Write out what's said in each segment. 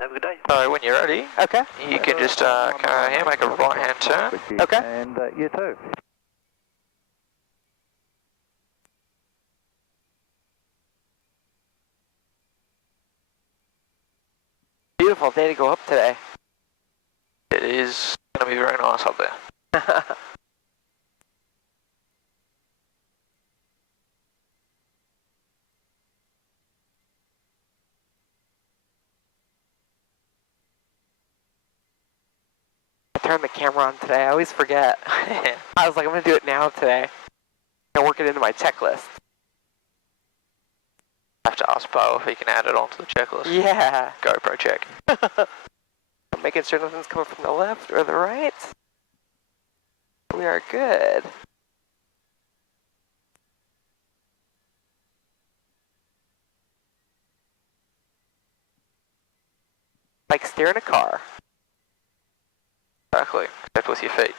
Have a good day. So when you're ready, Okay. you can just come over here, make a right-hand turn. Okay. And you too. Beautiful day to go up today. It is going to be very nice up there. I turned the camera on today. I always forget. I was like, I'm going to do it now today. And work it into my checklist. I have to ask Bo if he can add it onto the checklist. Yeah. GoPro check. I'm making sure nothing's coming from the left or the right. We are good. Like steering a car. Exactly, except with your feet.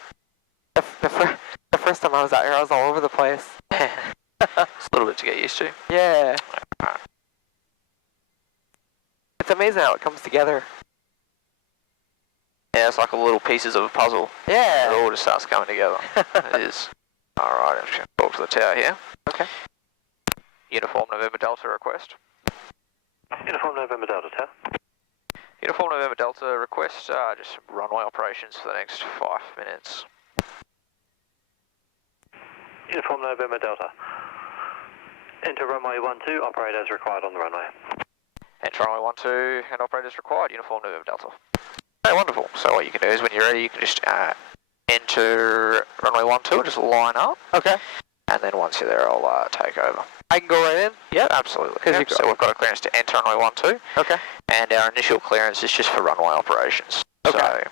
The first time I was out here, I was all over the place. It's a little bit to get used to. Yeah. It's amazing how it comes together. Yeah, it's like little pieces of a puzzle. Yeah. It all just starts coming together. It is. Alright, I'm just going to talk to the tower here. Okay. Uniform November Delta request. Uniform November Delta Tower. Uniform November Delta request, just runway operations for the next 5 minutes. Uniform November Delta. Enter runway 12, operate as required on the runway. Enter runway 12 and operate as required, Uniform November Delta. Okay, wonderful. So what you can do is when you're ready, you can just enter runway 12 and just line up. Okay. And then once you're there, I'll take over. I can go right in? Yeah, absolutely. Yep. So we've got a clearance to enter runway 12. Okay. And our initial clearance is just for runway operations. Okay. So,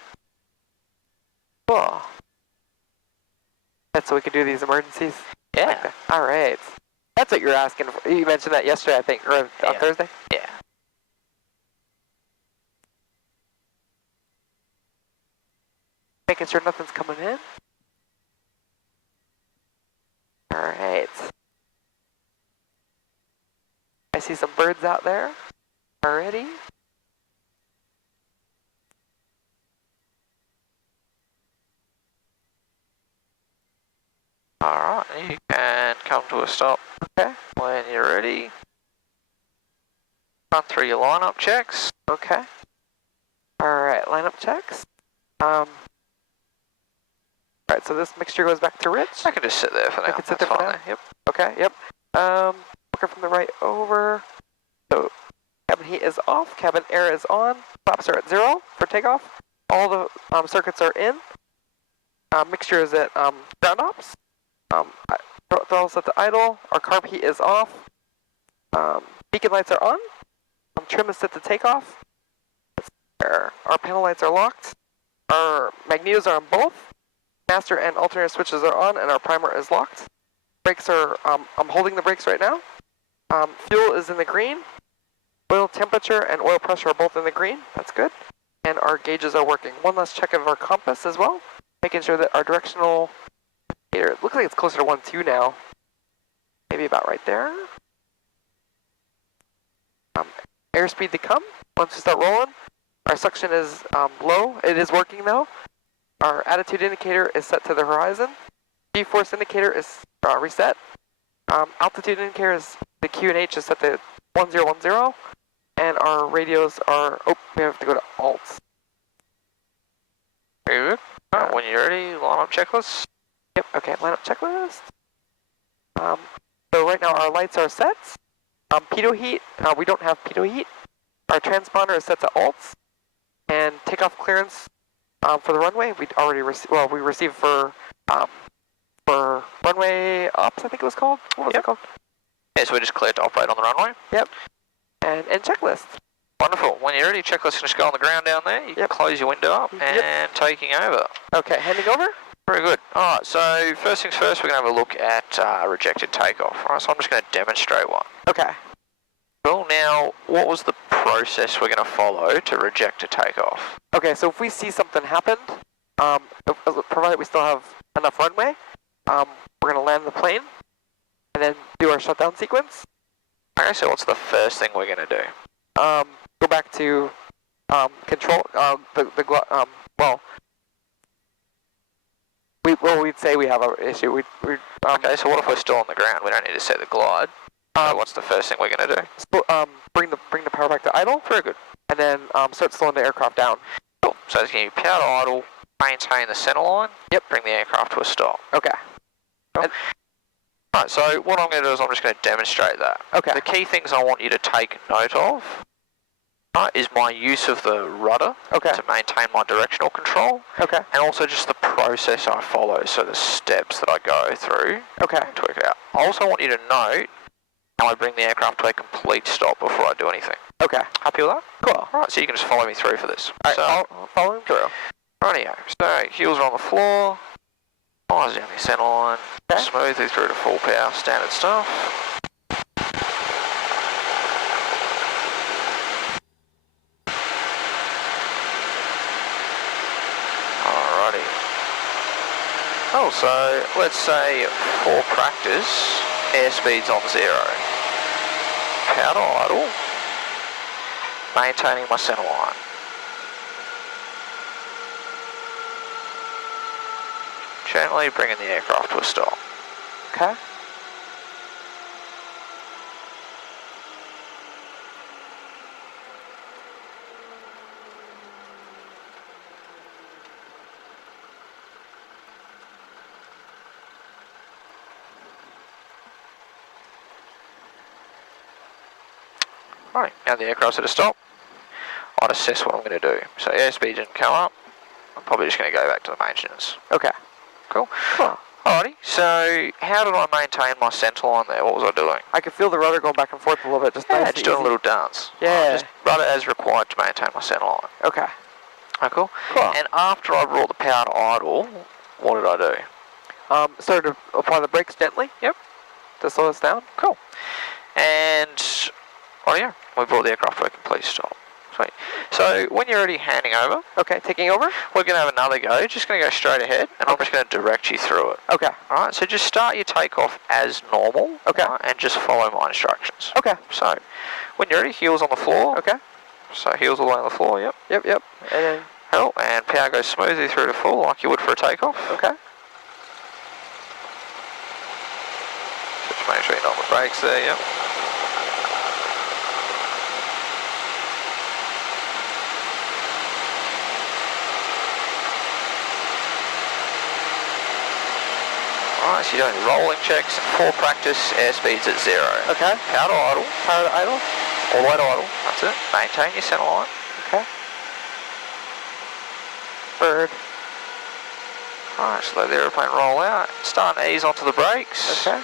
Cool. That's so we can do these emergencies? yeah. Like alright. That's what you're asking for. You mentioned that yesterday, I think, or on Thursday? Yeah. Making sure nothing's coming in. Alright. I see some birds out there already. Alright, you can come to a stop. Okay. When you're ready. Run through your lineup checks. Okay. Alright, lineup checks. Alright, so this mixture goes back to Rich. I can just sit there for now. I can sit there for now. Yep. Okay, yep. Worker from the right over. So cabin heat is off, cabin air is on, flaps are at 0 for takeoff. All the circuits are in. Mixture is at ground ops. Throttle set to idle. Our carb heat is off. Beacon lights are on. Trim is set to takeoff. Our panel lights are locked. Our magnetos are on both. Master and alternator switches are on, and our primer is locked. Brakes are, I'm holding the brakes right now. Fuel is in the green. Oil temperature and oil pressure are both in the green. That's good. And our gauges are working. One last check of our compass as well. Making sure that our directional indicator, it looks like it's closer to 1-2 now. Maybe about right there. Airspeed to come once we start rolling. Our suction is low. It is working though. Our attitude indicator is set to the horizon. G-force indicator is reset. Altitude indicator is the QNH is set to 1010. And our radios are, we have to go to alts. Very good. Alright, when you're ready, lineup checklist. Yep, okay, lineup checklist. So right now our lights are set. Pitot heat, we don't have pitot heat. Our transponder is set to alts. And takeoff clearance for the runway, we already received, well, we received for runway ops, I think it was called. What was it called? Yeah, so we're just cleared to operate on the runway. Yep. And checklist. Wonderful. When you're ready, checklist can just go on the ground down there. You can close your window up and taking over. Okay, handing over. Very good. Alright, so first things first, we're going to have a look at rejected takeoff. Alright, so I'm just going to demonstrate one. Okay. Cool. Now, what was the process we're going to follow to reject a takeoff? Okay, so if we see something happen, provided we still have enough runway, we're going to land the plane and then do our shutdown sequence. Okay, so what's the first thing we're going to do? Go back to control, we'd say we have an issue. Okay, so what if we're still on the ground? We don't need to set the glide. So what's the first thing we're going to do? Bring the power back to idle. Very good. And then start slowing the aircraft down. Cool. So it's going to be power to idle, maintain the center line. Yep. Bring the aircraft to a stop. Okay. Cool. Alright, so what I'm going to do is I'm just going to demonstrate that. Okay. The key things I want you to take note of is my use of the rudder to maintain my directional control. Okay. And also just the process I follow, so the steps that I go through to work it out. I also want you to note how I bring the aircraft to a complete stop before I do anything. Okay. Happy with that? Cool. Alright, so you can just follow me through for this. Alright, So, I'll follow him through. Rightio. So, heels are on the floor, eyes down the centre line, smoothly through to full power, standard stuff. Alrighty. Oh, so let's say for practice, airspeed's on 0. Power to idle, maintaining my centre line. Gently bringing the aircraft to a stop. Okay. Right, now the aircraft's at a stop. I'd assess what I'm going to do. So airspeed didn't come up. I'm probably just going to go back to the maintenance. Okay. Cool. Alrighty, so how did I maintain my centre line there? What was I doing? I could feel the rudder going back and forth a little bit. Just nice just doing a little dance. Yeah. Just rudder as required to maintain my centre line. Okay. Oh, cool. And after I brought the power to idle, what did I do? Started to apply the brakes gently. Yep. To slow us down. Cool. And, we brought the aircraft to a complete stop. Sweet. So when you're already handing over, taking over, we're going to have another go. Just going to go straight ahead, and I'm just going to direct you through it. Okay. All right. So just start your takeoff as normal. Okay. Right, and just follow my instructions. Okay. So when you're ready, heels on the floor. Okay. So heels all the way on the floor. Yep. Yep. And then. Cool. And power goes smoothly through to full, like you would for a takeoff. Okay. Just make sure you're not on the brakes there. Yep. Alright, so you're doing rolling checks. For practice, airspeed's at 0. Okay. Power to idle. Power to idle. All the way to idle. That's it. Maintain your centre line. Okay. Bird. Alright, just let the aeroplane roll out. Start and ease onto the brakes. Okay.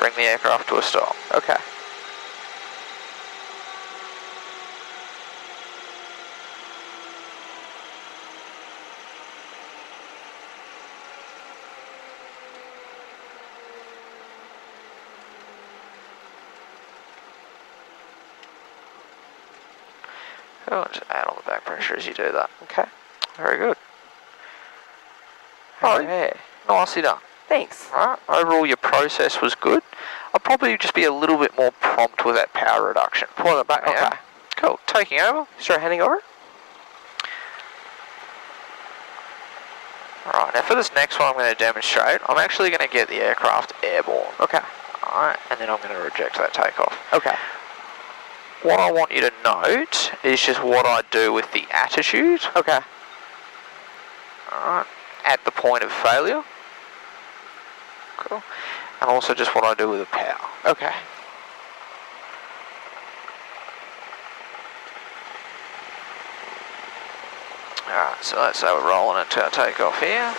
Bring the aircraft to a stop. Okay. Cool, and just add on the back pressure as you do that. Okay. Very good. Alright, nicely done. Thanks. Alright, overall your process was good. I'll probably just be a little bit more prompt with that power reduction. Pull it back. Yeah. Okay. Cool, taking over. Sure, handing over. Alright, now for this next one I'm going to demonstrate, I'm actually going to get the aircraft airborne. Okay. Alright, and then I'm going to reject that takeoff. Okay. What I want you to note is just what I do with the attitude. Okay. Alright, at the point of failure. Cool. And also just what I do with the power. Okay. Alright, so let's say we're rolling into our takeoff here.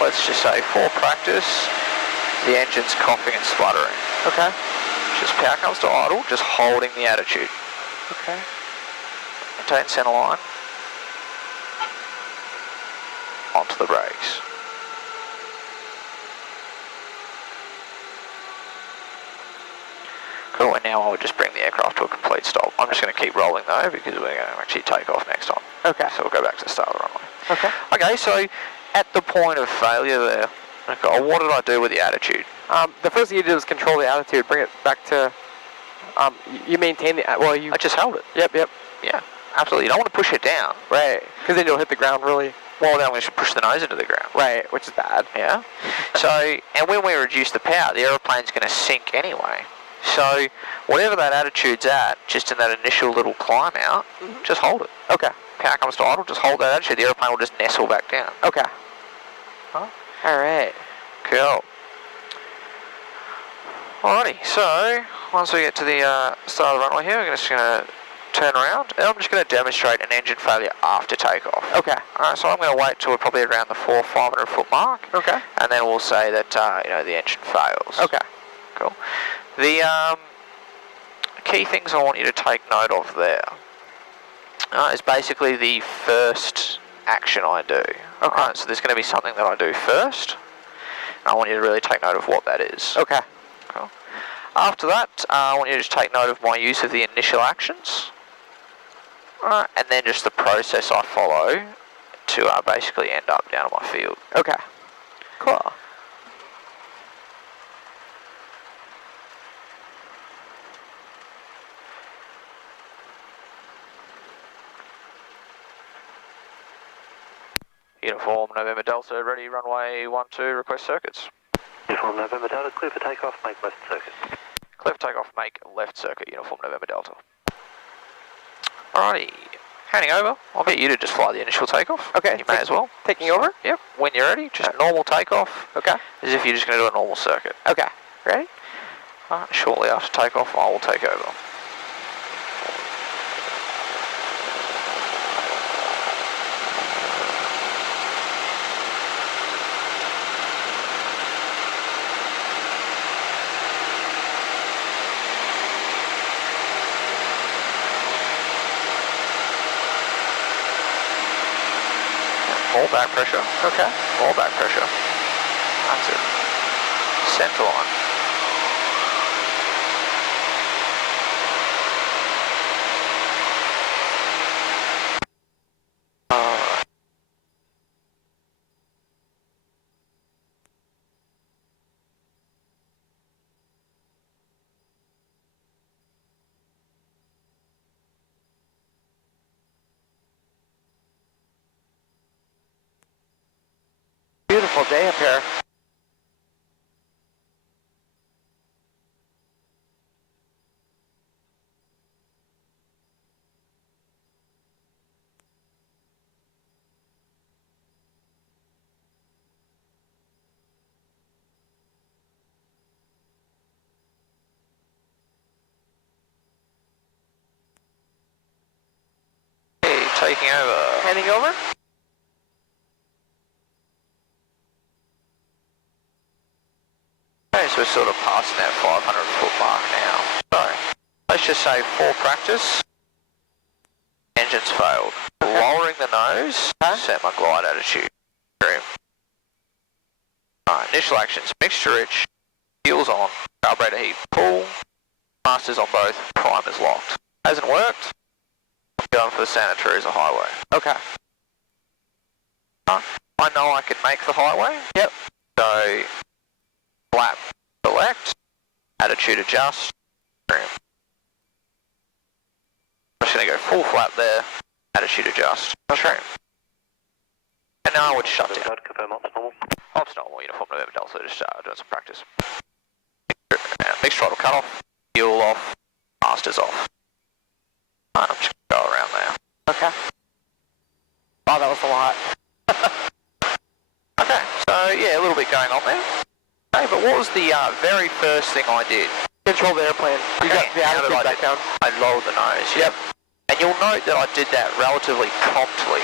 Let's just say for practice, the engine's coughing and spluttering. Okay. Just power comes to idle, just holding the attitude. Okay. Maintain centre line. Onto the brakes. Cool, and now I would just bring the aircraft to a complete stop. I'm just going to keep rolling though because we're going to actually take off next time. Okay. So we'll go back to the start of the runway. Okay. Okay, so at the point of failure there, okay, what did I do with the attitude? The first thing you did was control the attitude, bring it back to, you maintain the, well, you... I just held it. Yep. Yeah, absolutely. You don't want to push it down. Right, because then you'll hit the ground really... Well, then we should push the nose into the ground. Right, which is bad. Yeah. So, and when we reduce the power, the aeroplane's going to sink anyway. So, whatever that attitude's at, just in that initial little climb out, just hold it. Okay. Power comes to idle, just hold that attitude. The aeroplane will just nestle back down. Okay. Huh? Alright. Cool. Alrighty, so once we get to the start of the runway here, we're just going to turn around, and I'm just going to demonstrate an engine failure after takeoff. Okay. Alright, so I'm going to wait till we're probably around the 400-500 foot mark. Okay. And then we'll say that, the engine fails. Okay. Cool. The key things I want you to take note of there is basically the first action I do. Okay. Alright, so there's going to be something that I do first, and I want you to really take note of what that is. Okay. Cool. After that, I want you to just take note of my use of the initial actions. Alright, and then just the process I follow to basically end up down at my field. Okay. Cool. Uniform November Delta, ready, runway 12, request circuits. Uniform November Delta, clear for takeoff, make left circuit. Clear for takeoff, make left circuit, Uniform November Delta. Alrighty, handing over. I'll get you to just fly the initial takeoff. Okay. You may as well. Taking over? Yep, when you're ready, just normal takeoff. Okay. As if you're just going to do a normal circuit. Okay. Ready? Alright, shortly after takeoff, I will take over. More back pressure. Okay. More back pressure. That's it. Center line. Beautiful day up here. Hey, taking over. Handing over? Okay, so we're sort of passing that 500 foot mark now. So, let's just say for practice, engine's failed. Okay. Lowering the nose, set my glide attitude. Alright, initial actions, mixture rich, fuel's on, carburetor heat pull, masters on both, primer's locked. Hasn't worked, I'm going for the Santa Teresa highway. Okay. I know I can make the highway. Yep. So, flap select, attitude adjust, trim. I'm just going to go full flap there, attitude adjust, trim. And now I would shut down. Confirm ops normal. Ops normal, Uniform November Delta, just doing some practice. Mixed throttle cut off, fuel off, masters off. And I'm just going to go around there. Okay. Wow, that was a lot. Okay, so yeah, a little bit going on there. Okay, but what was the very first thing I did? Control the airplane. You got the now that attitude I back down. I lowered the nose. Yep. And you'll note that I did that relatively promptly.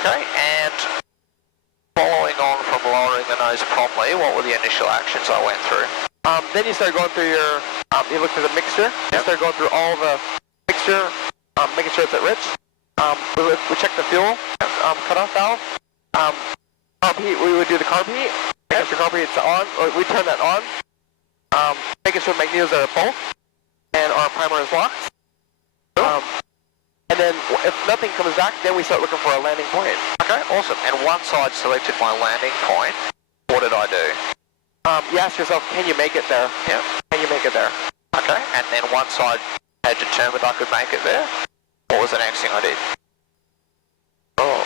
Okay, and following on from lowering the nose promptly, what were the initial actions I went through? Then you start going through your, you look at the mixture. You start going through all the mixture, making sure it's at rich. We check the fuel, cutoff valve. Carb heat, we would do the carb heat. temperature carburetors on, or we turn that on, making sure magnetos are both, and our primer is locked. And then if nothing comes back, then we start looking for a landing point. Okay, awesome. And once I'd selected my landing point, what did I do? You ask yourself, can you make it there? Yep. Can you make it there? Okay, and then once I had determined I could make it there, what was the next thing I did? Oh.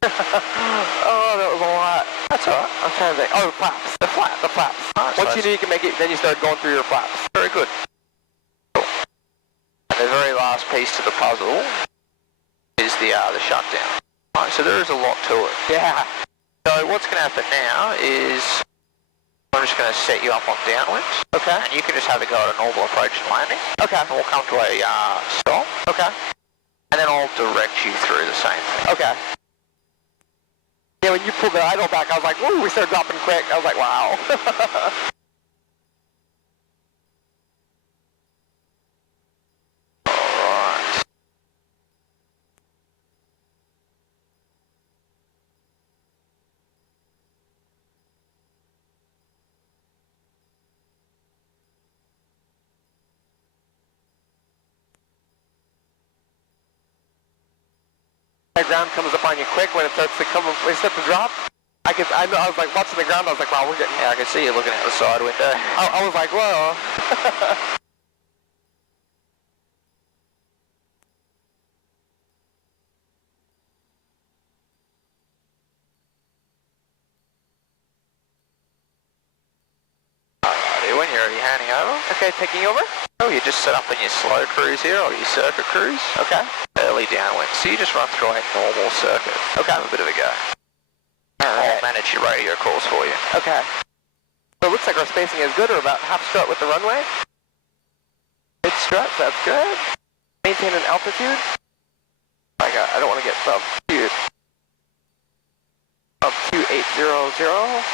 Oh, that was a lot. That's alright. I'm trying to think. Oh, the flaps. The flaps. Alright, Once so you knew you can make it, then you start going through your flaps. very good. Cool. And the very last piece to the puzzle is the shutdown. Alright, so there is a lot to it. Yeah. So what's going to happen now is I'm just going to set you up on downwind. Okay. And you can just have a go at a normal approach and landing. Okay. And we'll come to a stop. Okay. And then I'll direct you through the same thing. Okay. Yeah, when you pulled the idle back, I was like, woo, we started dropping quick. I was like, wow. Alright. The ground comes upon you quick when it starts to come, when it starts to drop. I was like watching the ground, I was like, wow, we're getting, Yeah, I can see you looking out the side window. I was like, whoa. Alrighty, when you're ready, handing over. Okay, taking over. Oh, you just set up in your slow cruise here, or your circuit cruise. Okay. Early downwind. So you just run through a normal circuit. Okay. Have a bit of a go. Alright. I'll manage your radio calls for you. Okay. So it looks like our spacing is good. We're about half strut with the runway. Mid strut, that's good. Maintain an altitude. I don't want to get sub 2800.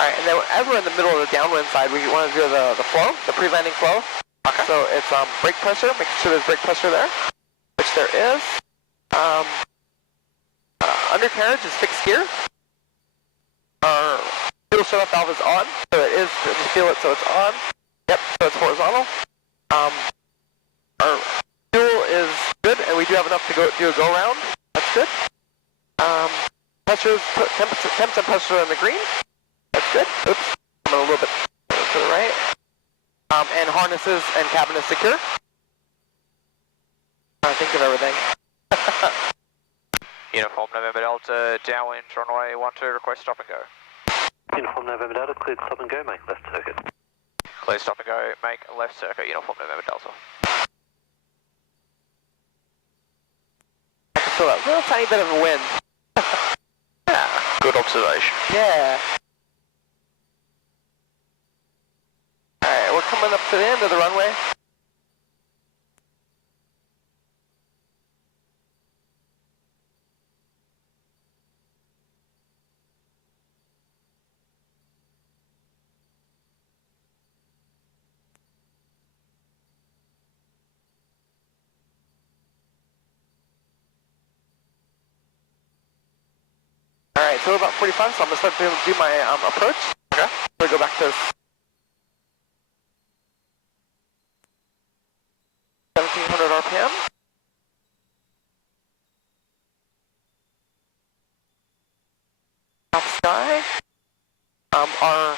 Alright, and then as we're in the middle of the downwind side, we want to do the flow, the pre-landing flow. Okay. So it's brake pressure, make sure there's brake pressure there, which there is. Undercarriage is fixed gear. Our fuel shut-off valve is on, so it is, just feel it so it's on. Yep, so it's horizontal. Our fuel is good, and we do have enough to do a go-round. That's good. Pressures, temps and pressure on the green. That's good. Oops, I'm a little bit to the right. And harnesses and cabin is secure. Trying to think of everything. Uniform November Delta, downwind, runway 12, request stop and go. Uniform November Delta, cleared stop and go, make left circuit. Clear stop and go, make left circuit, Uniform November Delta. I can feel that little tiny bit of a wind. Yeah, good observation. Yeah. Alright, we're coming up to the end of the runway. Alright, so we're about 45, so I'm going to start to do my approach. Okay. We'll go back to 1700 RPM. Half sky. Our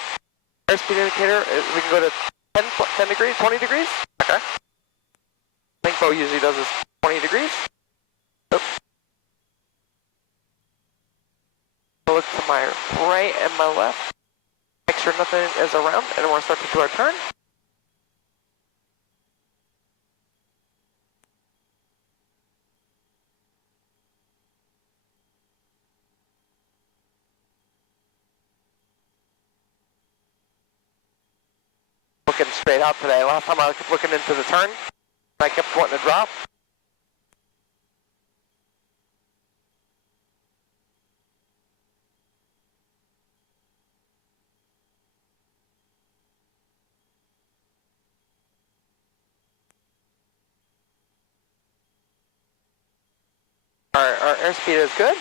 airspeed indicator, we can go to 10 degrees, 20 degrees. Okay. Lingpo usually does this 20 degrees. Oops. I'll look to my right and my left. Make sure nothing is around, and we're going to start to do our turn. Looking straight out today. Last time I kept looking into the turn, I kept wanting to drop. airspeed is good.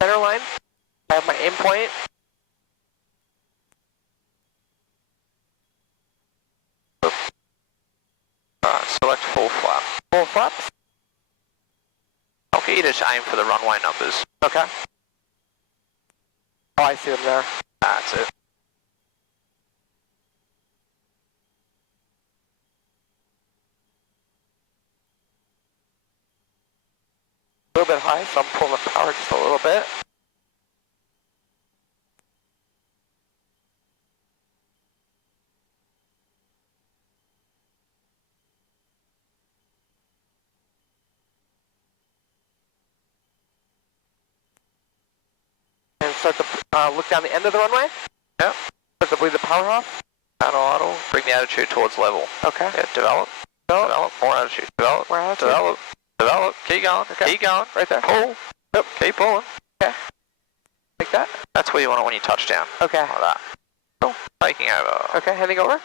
Center line. I have my aim point. Alright, select full flap. Full flaps. Okay, you just aim for the runway numbers. Okay. Oh, I see them there. That's it. A little bit high, so I'm pulling the power just a little bit. And start to look down the end of the runway. Yep. Start to bleed the power off. Idle. Bring the attitude towards level. Okay. Yeah, develop. Develop. More attitude. Develop. More attitude. Develop. Develop. Keep going. Okay. Keep going. Right there. Pull. Yep. Keep pulling. Okay. Like that? That's where you want it when you touch down. Okay. Like that. Cool. Taking over. Okay, handing over.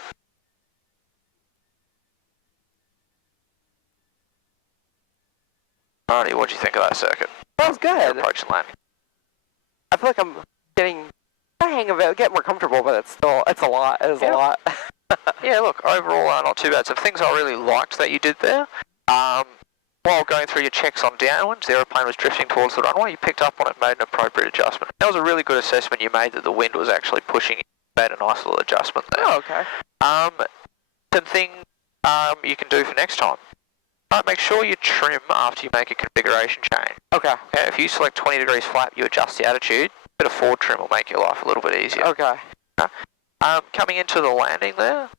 Alrighty, what'd you think of that circuit? That was good. Approach and landing. I feel like I'm getting the hang of it, getting more comfortable, but it's a lot. It is a lot. Yeah, look, overall, not too bad. Some things I really liked that you did there. While going through your checks on downwinds, the aeroplane was drifting towards the runway. You picked up on it, made an appropriate adjustment. That was a really good assessment you made that the wind was actually pushing you. You made a nice little adjustment there. Oh, okay. Some things you can do for next time. Make sure you trim after you make a configuration change. Okay. Okay, if you select 20 degrees flap, you adjust the attitude. A bit of forward trim will make your life a little bit easier. Okay. Coming into the landing there,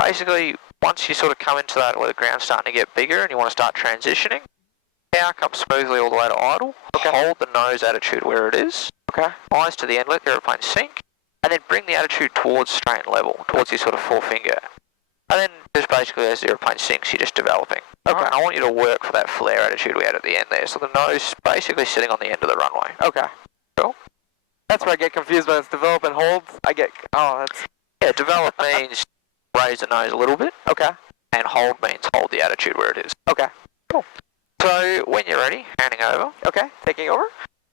basically, once you sort of come into that where the ground's starting to get bigger and you want to start transitioning, power comes smoothly all the way to idle. Okay. Hold the nose attitude where it is. Okay. Eyes to the end, let the aeroplane sink, and then bring the attitude towards straight and level, towards your sort of forefinger. And then just basically as the aeroplane sinks, you're just developing. Okay. Right, I want you to work for that flare attitude we had at the end there. So the nose basically sitting on the end of the runway. Okay. Cool. That's where I get confused when it's develop and hold. That's... Yeah, develop means raise the nose a little bit. Okay. And hold means hold the attitude where it is. Okay. Cool. So when you're ready, handing over. Okay, taking over.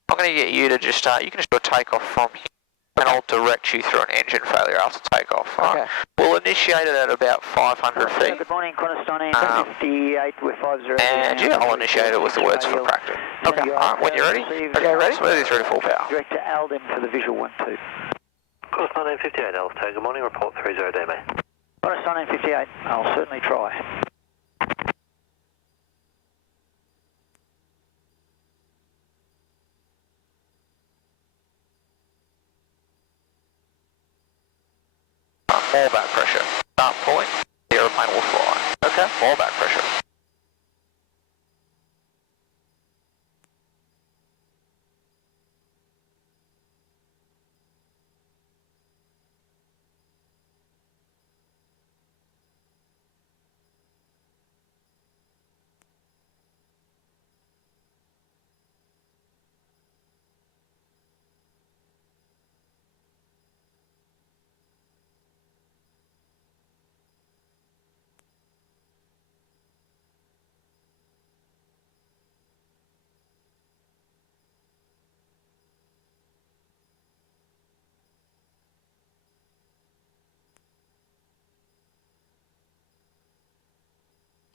I'm going to get you to just, you can just do a takeoff from here. And I'll direct you through an engine failure after takeoff. Okay. Right? We'll initiate it at about 500 feet. Good morning, Cornerstone 58 with 50. And yeah, I'll initiate it with the words for practice. Okay. Alright, when you're ready. Okay, ready? Smoothly through to full power. Director Alden for the visual 1-2. Cornerstone 58 Alpha, good morning, report 30 DMA. Cornerstone 58, I'll certainly try. More back pressure. Start pulling, the aeroplane will fly. Okay, more back pressure.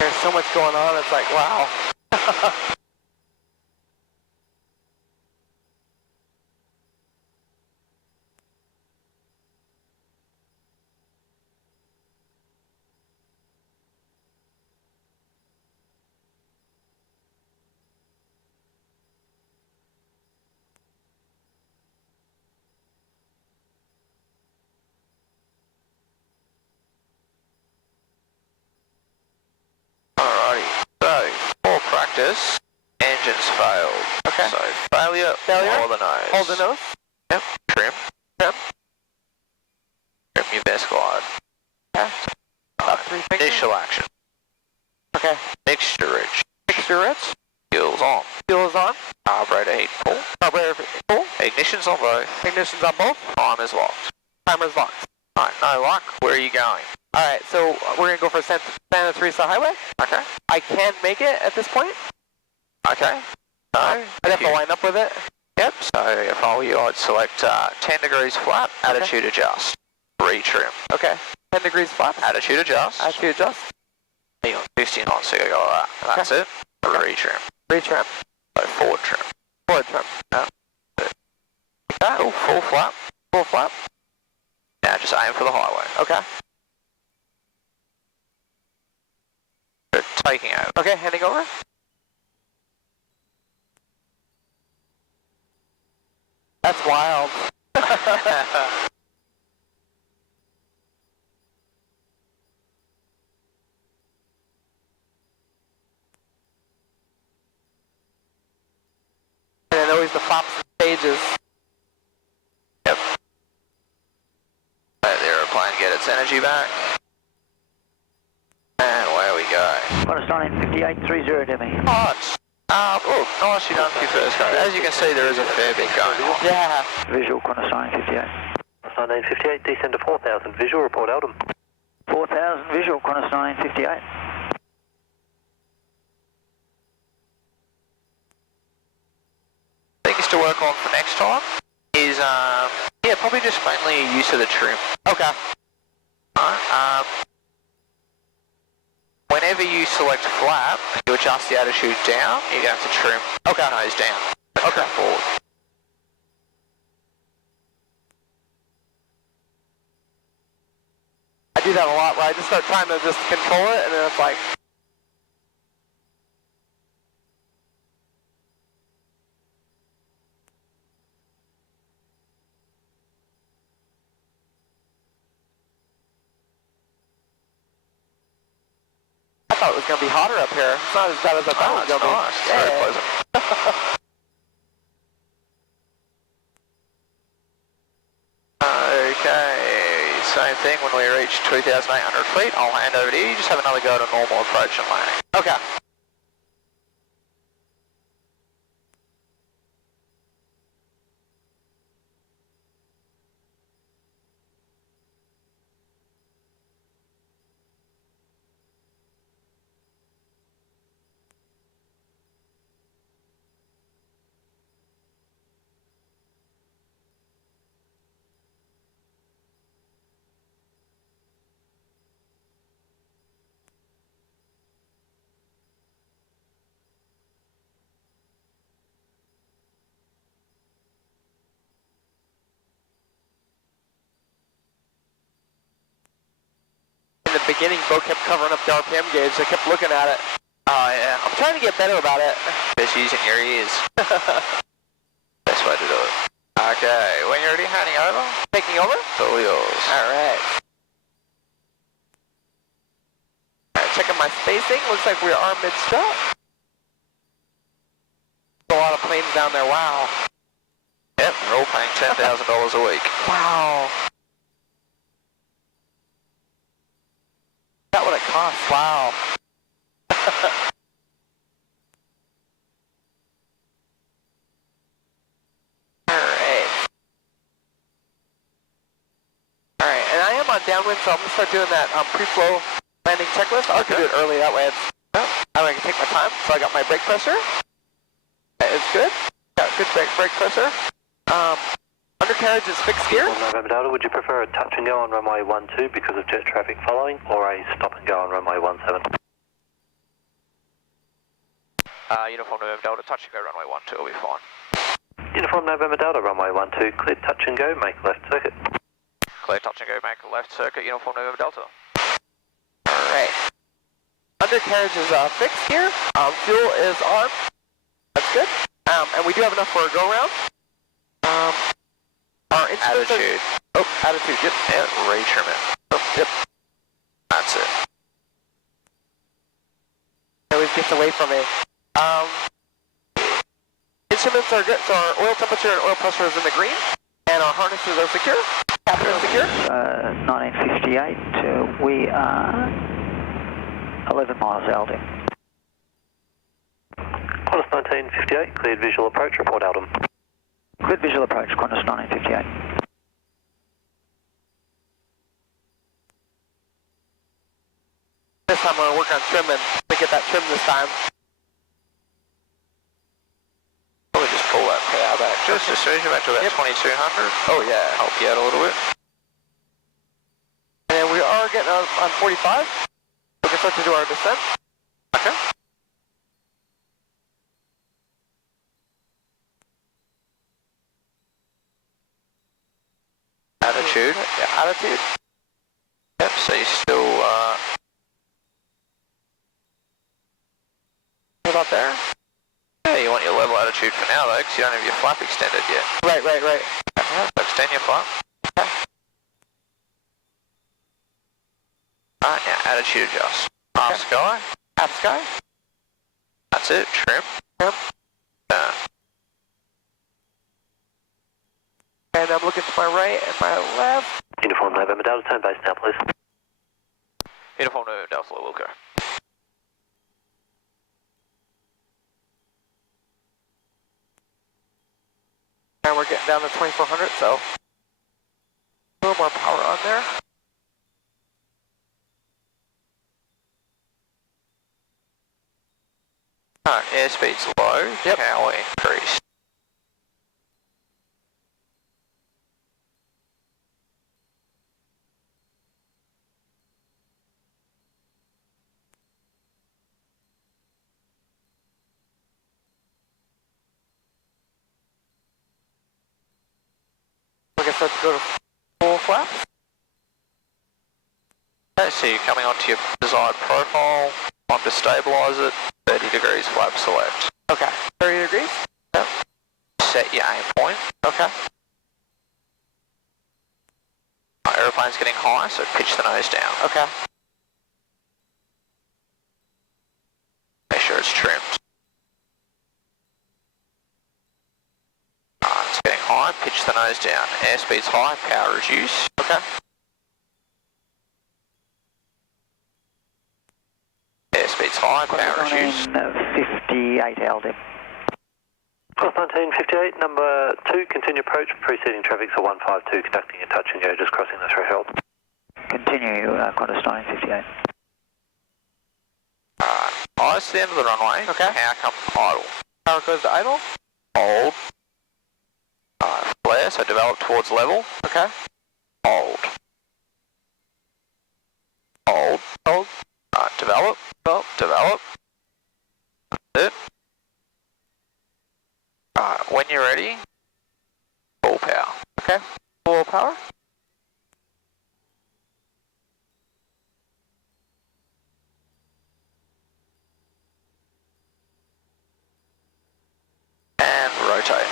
There's so much going on, it's like, wow. Alrighty, so for practice, engines failed. Okay. So failure, hold the nose. Hold the nose. Yep, trim. Trim. Trim your best glide. Okay. About 3 fingers. Initial action. Okay. Mixture rich. Mixture rich. Fuel's on. Fuel is on. Carburetor heat pull. Carburetor pull. Ignition's on both. Ignition's on both. Timer's locked. Timer's locked. Alright, no luck. Where are you going? Alright, so we're going to go for Santa Teresa Highway. Okay. I can make it at this point. Okay. So, I'd have to line up with it. Yep, so if I were you, I'd select 10 degrees flat, attitude adjust, retrim. Okay. 10 degrees flaps. Attitude adjust. Attitude adjust. 50 knots, so you go like that. That's it. Retrim. Retrim. So forward trim. Forward trim. Yeah. Cool, full flap. Full flap. Now just aim for the highway. Okay. Good. Taking over. Okay, handing over. That's wild. And then always the flaps and stages. Yep. Let the aeroplane get its energy back. And away we go. Qantas 1958, 30 Demi. Hot. Nicely done for your first go. As you can see, there is a fair bit going on. Yeah. Visual, Qantas 1958. 1958, descend to 4000, visual, report Eldon. 4000, visual, Qantas 1958. Things to work on for next time is, yeah, probably just mainly use of the trim. Okay. Alright, whenever you select flap, you adjust the attitude down, you're going to have to trim nose down. Okay. Forward. I do that a lot where I just start trying to just control it and then it's like... I thought it was going to be hotter up here. It's not as bad as I thought it was going to be. Nice. Very pleasant. Okay, same thing when we reach 2,800 feet, I'll hand over to you, just have another go at a normal approach and landing. Okay. In the beginning, Bo kept covering up the RPM gauge. I kept looking at it. Oh yeah, I'm trying to get better about it. just using your ears. Best way to do it. Okay, when you're ready, handing over. Taking over? It's all yours. Alright. Checking my spacing. Looks like we are mid-strut. A lot of planes down there. Wow. Yep, they're all paying $10,000 a week. Wow. Is that what it costs? Wow. Alright, and I am on downwind, so I'm going to start doing that pre-flow landing checklist. I can do it early, that way I can take my time. So I got my brake pressure. That is good. Got good brake pressure. Undercarriage is fixed gear. November Delta, would you prefer a touch and go on runway 12 because of jet traffic following, or a stop and go on runway 17? Uniform November Delta, touch and go runway 12 will be fine. Uniform November Delta, runway 12, clear touch and go, make left circuit. Clear touch and go, make a left circuit, Uniform November Delta. Alright. Undercarriage is fixed gear. Fuel is on. That's good. And we do have enough for a go-round. Our Attitude. Attitude, yep. Yeah, retrim it. Yep. That's it. It always gets away from me. Instruments are good, so our oil temperature and oil pressure is in the green, and our harnesses are secure. Cabin is secure. 1958, we are 11 miles Eldon. Qantas 1958, cleared visual approach, report Eldon. Cleared visual approach, Qantas 1958. time we're working on trimming to get that trim this time. Probably just pull that power back just as soon as you're back to about 2200. Oh yeah. Help you out a little bit. And we are getting on 45. We can start to do our descent. Okay. Attitude. Yeah, attitude. Yep, so you're still, About there. yeah, you want your level attitude for now though, because you don't have your flap extended yet. Right. Yeah, so extend your flap. Okay. Alright, now attitude adjust. Half sky. Half sky. That's it, trim. Trim. Turn. And I'm looking to my right and my left. Uniform November Delta, turn base now, please. Uniform November Delta Wilco. And we're getting down to 2400, so a little more power on there. Alright, airspeed's low, Yep. power increased. We can start to go to full flaps. Okay, so you're coming onto your desired profile, time to stabilise it, 30 degrees flap select. Okay. 30 degrees. Yep. Set your aim point. Okay. Our aeroplane's getting high, so pitch the nose down. Okay. Make sure it's trimmed. It's getting high, pitch the nose down. Airspeed's high, power reduce. Okay. Airspeed's high, power reduce. 58 LD. Course 1958, number 2, continue approach, preceding traffic to 152, conducting a touch and go, just crossing the threshold. Continue, Qantas 1958. Eyes to the end of the runway. Okay. Power comes idle. Power goes to idle. Hold. Flare, so develop towards level. Okay. Hold. Hold. Hold. Develop. Develop. Develop. That's it. When you're ready, full power. Okay. Full power. And rotate.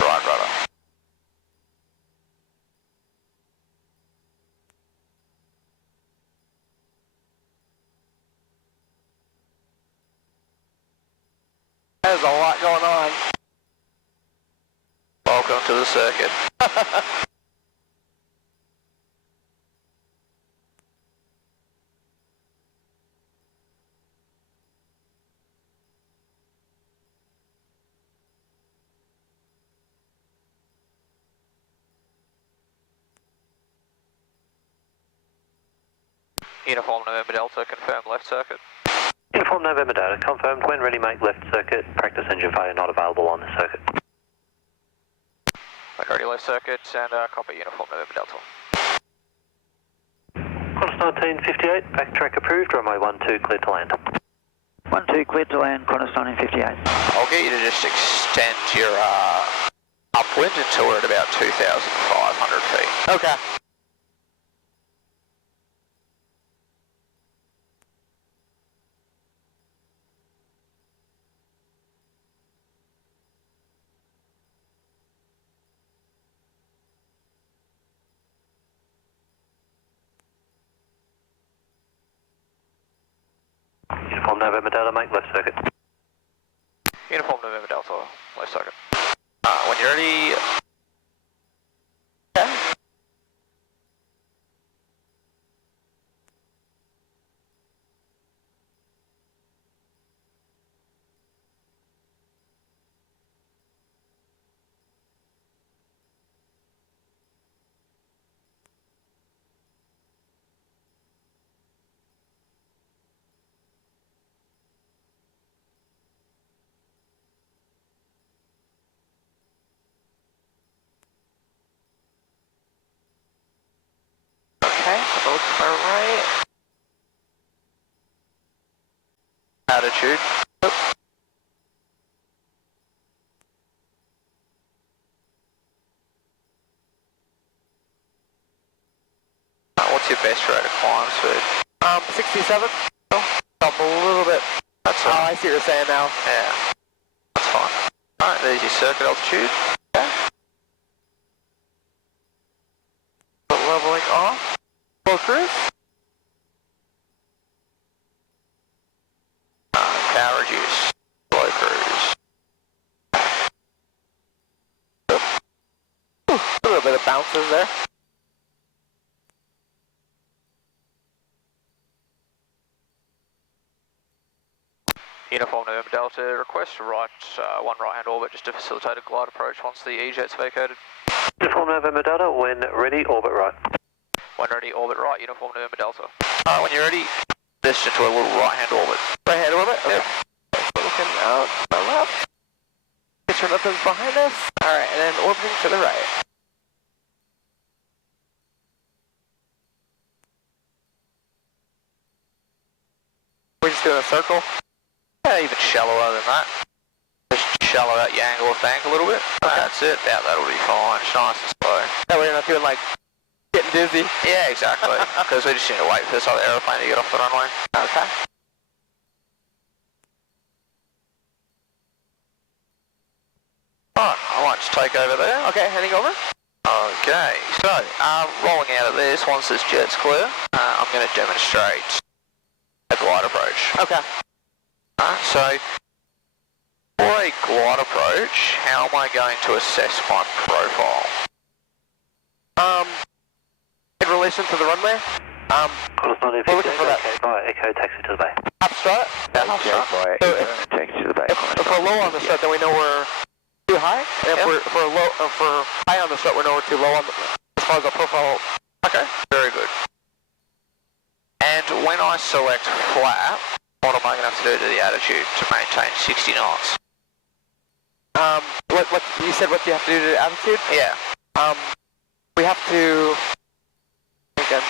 Right rudder. There's a lot going on. Welcome to the circuit. Uniform November Delta, confirm left circuit. Uniform November Delta, confirmed, when ready make left circuit, practice engine failure not available on the circuit. Already left circuit and copy Uniform November Delta. Qantas 1958, backtrack approved, runway 12 cleared to land. 12 cleared to land, Qantas 1958. I'll get you to just extend your upwind until we're at about 2,500 feet. Okay. Uniform November Delta, make left circuit. Uniform November Delta, left circuit. When you're ready, Okay. look to my right. Attitude. Yep. What's your best rate of climb speed? 67. Oh, up a little bit. That's Oh, all. I see what you're saying now. Yeah. That's fine. Alright, there's your circuit altitude. Okay. So leveling off. Full cruise. Power reduce. Slow cruise. Ooh, a little bit of bounces there. Uniform November Delta, request one right-hand orbit just to facilitate a glide approach once the E-jet's vacated. Uniform November Delta, when ready, orbit right. When ready, orbit right, Uniform November Delta. Alright, when you're ready, just into a little right-hand orbit. Right-hand orbit? Okay. Yep. So looking out to my left. Get sure nothing's behind us. Alright, and then orbiting to the right. We're just doing a circle. Yeah, even shallower than that. Just shallow out your angle of bank a little bit. Okay. That's it, about that'll be fine. It's nice and slow. That way you're not doing like getting dizzy. Yeah, exactly. Because we just need to wait for this other aeroplane to get off the runway. Okay. Alright, I might just take over there. Okay, heading over. Okay, so rolling out of this, once this jet's clear, I'm going to demonstrate a glide approach. Okay. So, for a glide approach, how am I going to assess my profile? In relation to the runway, Course we're looking for that. okay, via Echo, taxi to the bay. Up strut. Yeah, I'll start. So Taxi to the bay. if we're low on the strut, then we know we're too high. And if we're low, if we're high on the strut, we know we're too low on the, as far as our profile. Okay, very good. And when I select flap, what am I going to have to do to the attitude to maintain 60 knots? What you said? What do you have to do to the attitude? Yeah. We have to. Again,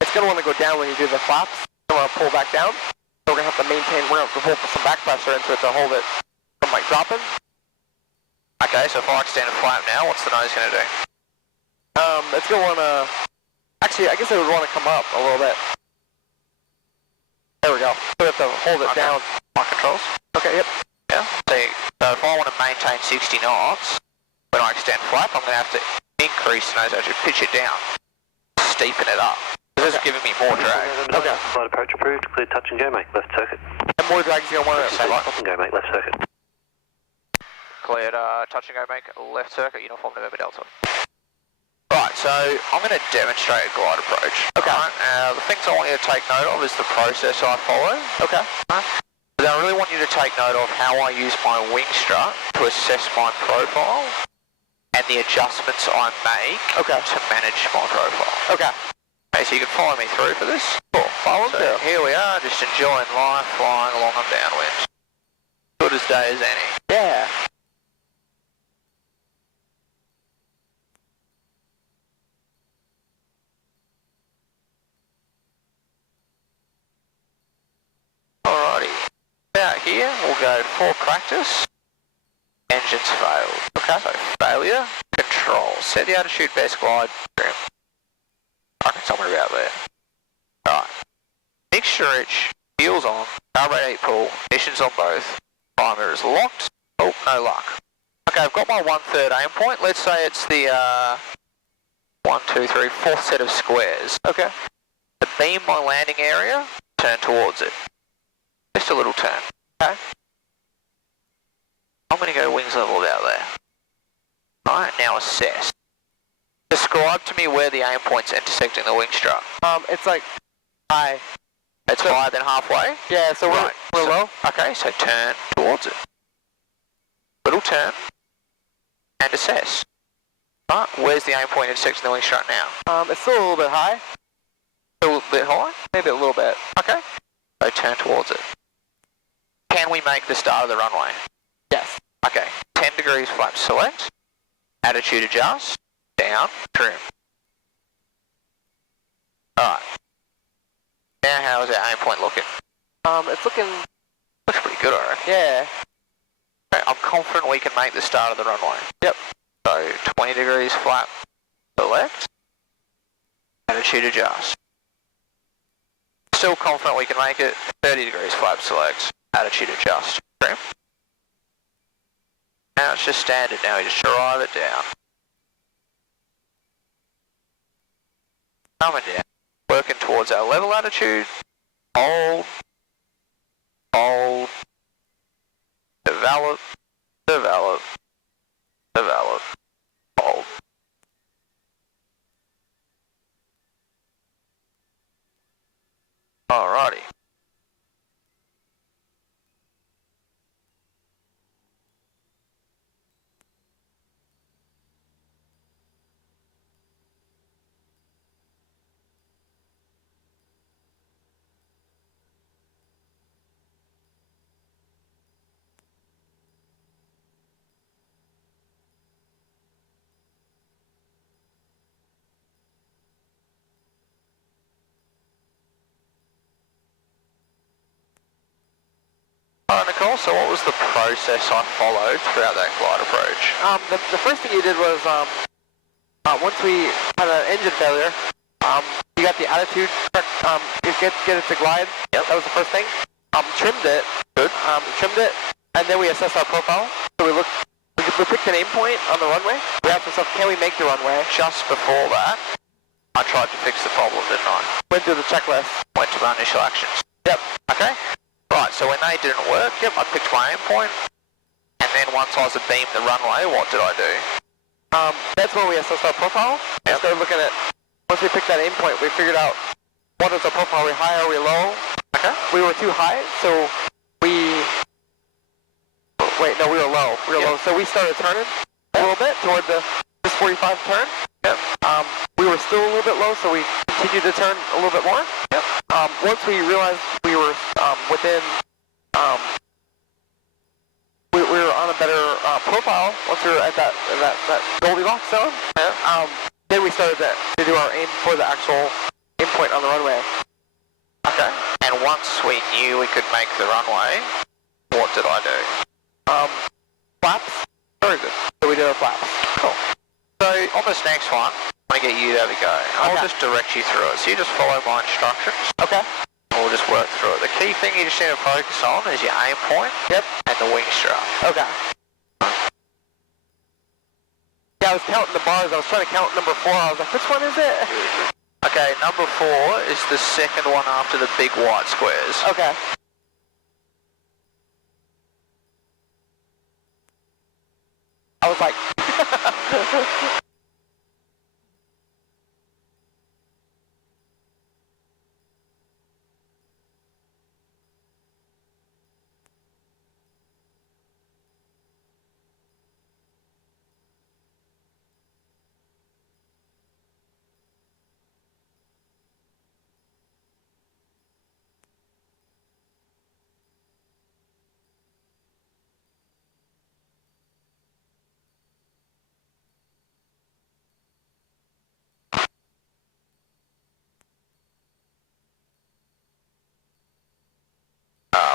it's gonna want to go down when you do the flaps. It's gonna want to pull back down. So we're gonna have to maintain. We're gonna have to pull some back pressure into it to hold it from like dropping. Okay, so if I extend a flap now, what's the nose going to do? It's gonna want to. Actually, I guess it would want to come up a little bit. There we go. So we have to hold it down. My controls. Okay. Yep. Yeah. So if I want to maintain 60 knots, when I extend flap, I'm going to have to increase the nose attitude, pitch it down, steepen it up. This is giving me more drag. Okay. Glide approach approved, clear touch and go, make left circuit. And more drag is gonna want to. Say what? Stop and go, make left circuit. Cleared, touch and go, make left circuit, Uniform November Delta. Right, so I'm going to demonstrate a glide approach. Okay. Right, the things I want you to take note of is the process I follow. Okay. But I really want you to take note of how I use my wing strut to assess my profile and the adjustments I make to manage my profile. Okay. Okay, so you can follow me through for this. Cool. Follow So through. here we are, just enjoying life, flying along on downwind. Good as day as any. Yeah. Alrighty. Out here, we'll go for practice. Engines failed. Okay. So failure, control. Set the attitude best glide trim. I reckon somewhere about there. Alright. Mixture reach, fuel's on, carburetor pull, emissions on both. Primer is locked. Oh, no luck. Okay, I've got my 1/3 aim point. Let's say it's the 1, 2, 3, 4th set of squares. Okay. To beam my landing area, turn towards it. Just a little turn. Okay. I'm going to go wings level about there. Alright, now assess. Describe to me where the aim point's intersecting the wing strut. It's like high. It's higher than halfway? Yeah. So we're so, low. Okay, so turn towards it. Little turn. And assess. Right, where's the aim point intersecting the wing strut now? It's still a little bit high. A little bit high? Maybe a little bit. Okay. So turn towards it. Can we make the start of the runway? Yes. Okay, 10 degrees flap select, attitude adjust, down, trim. point looking? It's looking, Looks pretty good, I reckon. yeah. Okay, I'm confident we can make the start of the runway. Yep. So 20 degrees flap, select, attitude adjust. Still confident we can make it. 30 degrees flap, select, attitude adjust. Okay. Now it's just standard. Now we just drive it down. Coming down. Working towards our level attitude. Hold. Hold. Develop. Develop. Develop. Hold. Alrighty. Alright, Nicole, so what was the process I followed throughout that glide approach? The first thing you did was, once we had an engine failure, you got the attitude, you get it to glide. Yep. That was the first thing. Trimmed it. Good. Trimmed it, and then we assessed our profile. So we picked an aim point on the runway. We asked ourselves, can we make the runway? Just before that, I tried to fix the problem, didn't I? Went through the checklist. Went to my initial actions. Yep. Okay. Right, so when they didn't work, I picked my aim point, and then once I was abeamed the runway, what did I do? That's when we assessed our profile. We Yep. started looking at, once we picked that aim point, we figured out what is our profile, are we high, are we low? Okay. We were too high, so we were low. We were Yep. low, so we started turning a little bit toward this 45 turn. Yep. We were still a little bit low, so we continued to turn a little bit more. Yep. Once we realized we were within, we were on a better profile. Once we were at that Goldilocks zone, then we started to do our aim for the actual aim point on the runway. Okay. And once we knew we could make the runway, what did I do? Flaps. Very good. So we did our flaps. Cool. So on this next one, I'm going to get you to have a go. I'll Okay. just direct you through it. So you just follow my instructions. Okay. And we'll just work through it. The key thing you just need to focus on is your aim point. Yep. And the wing strut. Okay. Yeah, I was counting the bars. I was trying to count number 4. I was like, which one is it? Okay, number 4 is the second one after the big white squares. Okay. I was like...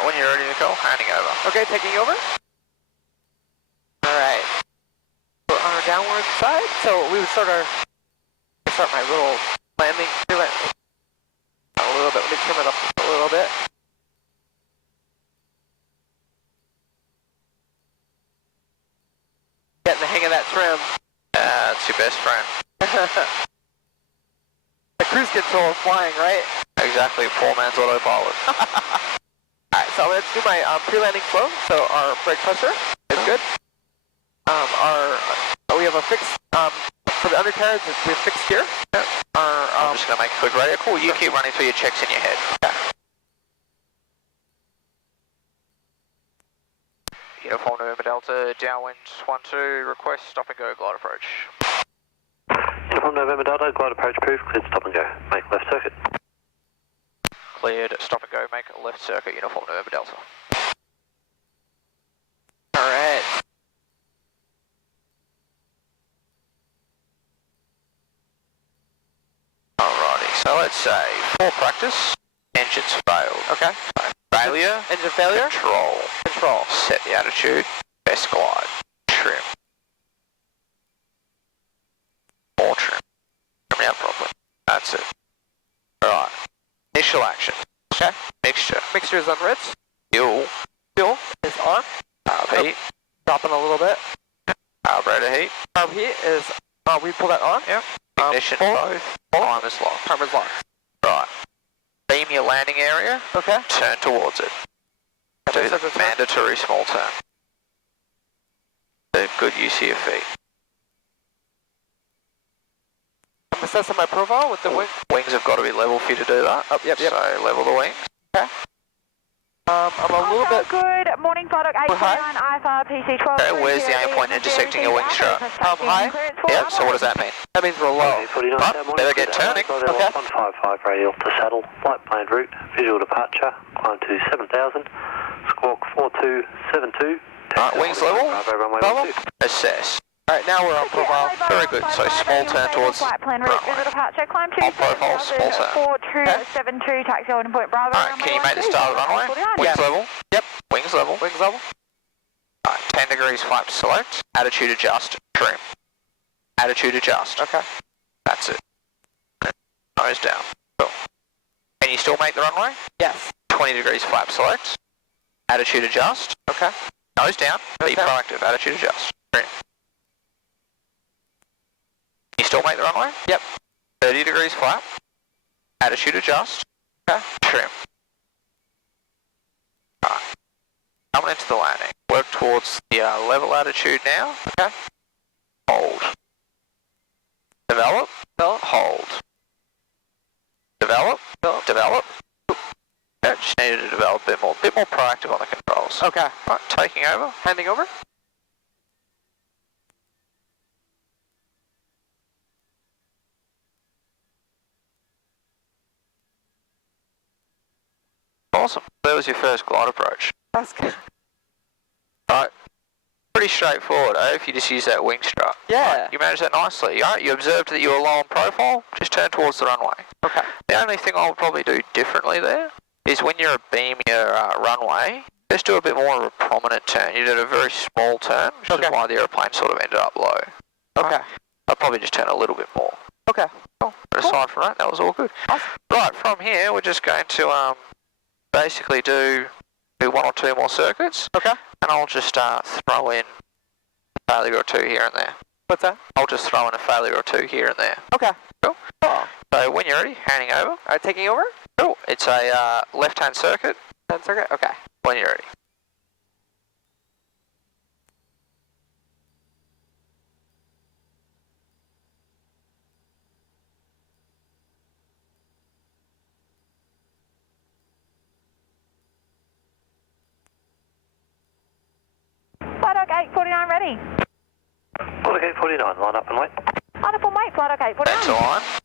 When you're ready, Nicole, handing over. Okay, taking over. Alright. So on our downward side, so we would start my little landing. A little bit, let me trim it up a little bit. Getting the hang of that trim. That's your best friend. The cruise control is flying, right? Exactly, poor man's autopilot. Alright, so let's do my pre-landing flow. So our brake pressure is good. We have a fixed, for the undercarriage, we have fixed gear. Yep. I'm just going to make a quick radio call. You keep running through your checks in your head. Okay. Uniform November Delta, downwind 12, request stop and go glide approach. Uniform November Delta, glide approach approved, cleared stop and go. Make left circuit. Cleared, stop and go, make left circuit, Uniform November Delta. Alright. Alrighty, so let's say, for practice, engine Engines failed. Okay. So failure. Engine failure. Control. Control. Set the attitude. Best glide. Trim. More trim. Trim out properly. That's it. Alright. Initial action. Okay. Mixture. Mixture is unrich. Fuel. Fuel is on. Carb heat. Dropping a little bit. Carburetor heat. Carb heat is, we pull that on. Yep. Ignition both. Timer's locked. Timer's locked. Right. Beam your landing area. Okay. Turn towards it. Do the mandatory small turn. Good use of your feet. I'm assessing my profile with the wing. Wings have got to be level for you to do that. Oh, yep. So level the wings. Okay. I'm a little bit. Good morning, Flight 849 IFR PC 12. Okay, where's the aim point intersecting your wing strut? High? Yep, so what does that mean? That means we're low. 49, Right, better get turning. Okay. 155 radial to saddle, flight planned route, visual departure, climb to 7,000, squawk 4272. Alright, wings level. Bravo, runway Level. 12. Assess. Alright, now we're on profile. Very good, so small turn towards flight plan route, visual departure, climb to on profile, small turn. 4272, taxi holding point Bravo. Alright, can you make the start of the runway? Wings level. Yep. Wings level. Wings level. Alright, 10 degrees flap to select. Attitude adjust. Trim. Attitude adjust. Okay. That's it. Nose down. Cool. Can you still make the runway? Yes. 20 degrees flap select. Attitude adjust. Okay. Nose down. Nose Be down. proactive. Attitude adjust. Trim. Can you still make the runway? Yep. 30 degrees flap. Attitude adjust. Okay. Trim. Alright. Coming into the landing. Work towards the level attitude now. Okay. Hold. Develop. Hold. Develop. Develop. Yeah, just needed to develop a bit more proactive on the controls. Okay. Right, taking over. Handing over. Awesome. That was your first glide approach. That's good. Right. Pretty straightforward, eh? If you just use that wing strut. Yeah. Right, you managed that nicely. Right? You observed that you were low on profile. Just turn towards the runway. Okay. The only thing I would probably do differently there is when you're beam your runway, just do a bit more of a prominent turn. You did a very small turn, which is why the aeroplane sort of ended up low. Okay. Right? I'd probably just turn a little bit more. Okay. Cool. But aside from that was all good. Awesome. Right, from here we're just going to basically do one or two more circuits. Okay. And I'll just throw in a failure or two here and there. What's that? I'll just throw in a failure or two here and there. Okay. Cool. So when you're ready, handing over. Alright, taking over. Cool. It's a left-hand circuit. Hand circuit. Okay. When you're ready. Flight 849 ready. Flight 849, line up and wait. On a full mate, Flight 849. That's all right.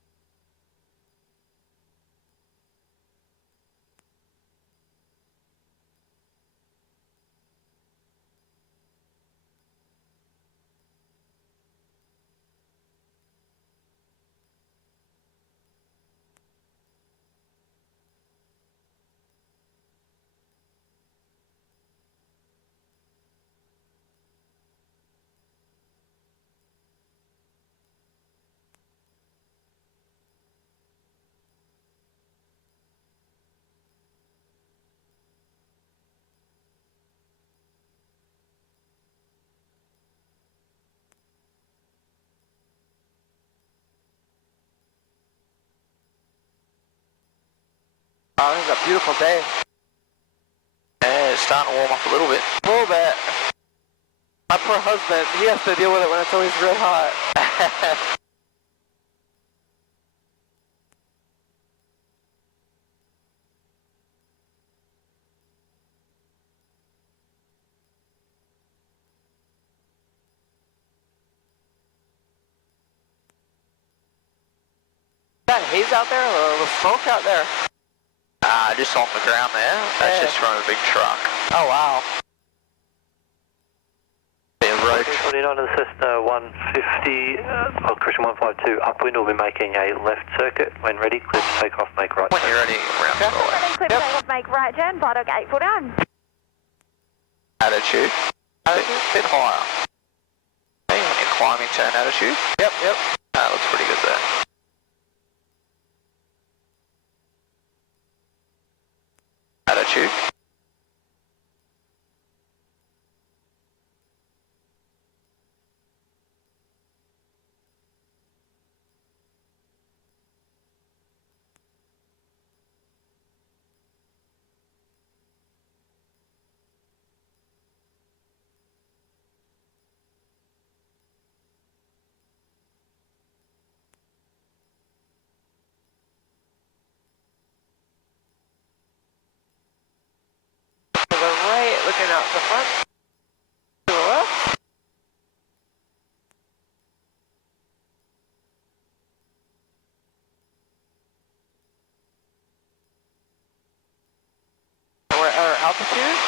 Oh, this is a beautiful day. Yeah, it's starting to warm up a little bit. A little bit. My poor husband, he has to deal with it when it's always red hot. Is that haze out there or the smoke out there? Just on the ground there. That's Yeah. just from a big truck. Oh wow. Bit of road approach. 49 of the Cessna 150, Christian 152, upwind will be making a left circuit. When ready, clear to take off, make right. When you're ready, round Okay. right. Ready, clear to take off, make right turn, flight dog 849. Attitude. Bit higher. Okay, when you're climbing, turn attitude. Yep. That looks pretty good there. Attitude. To the right, looking out the front. To the left. We're at our altitude.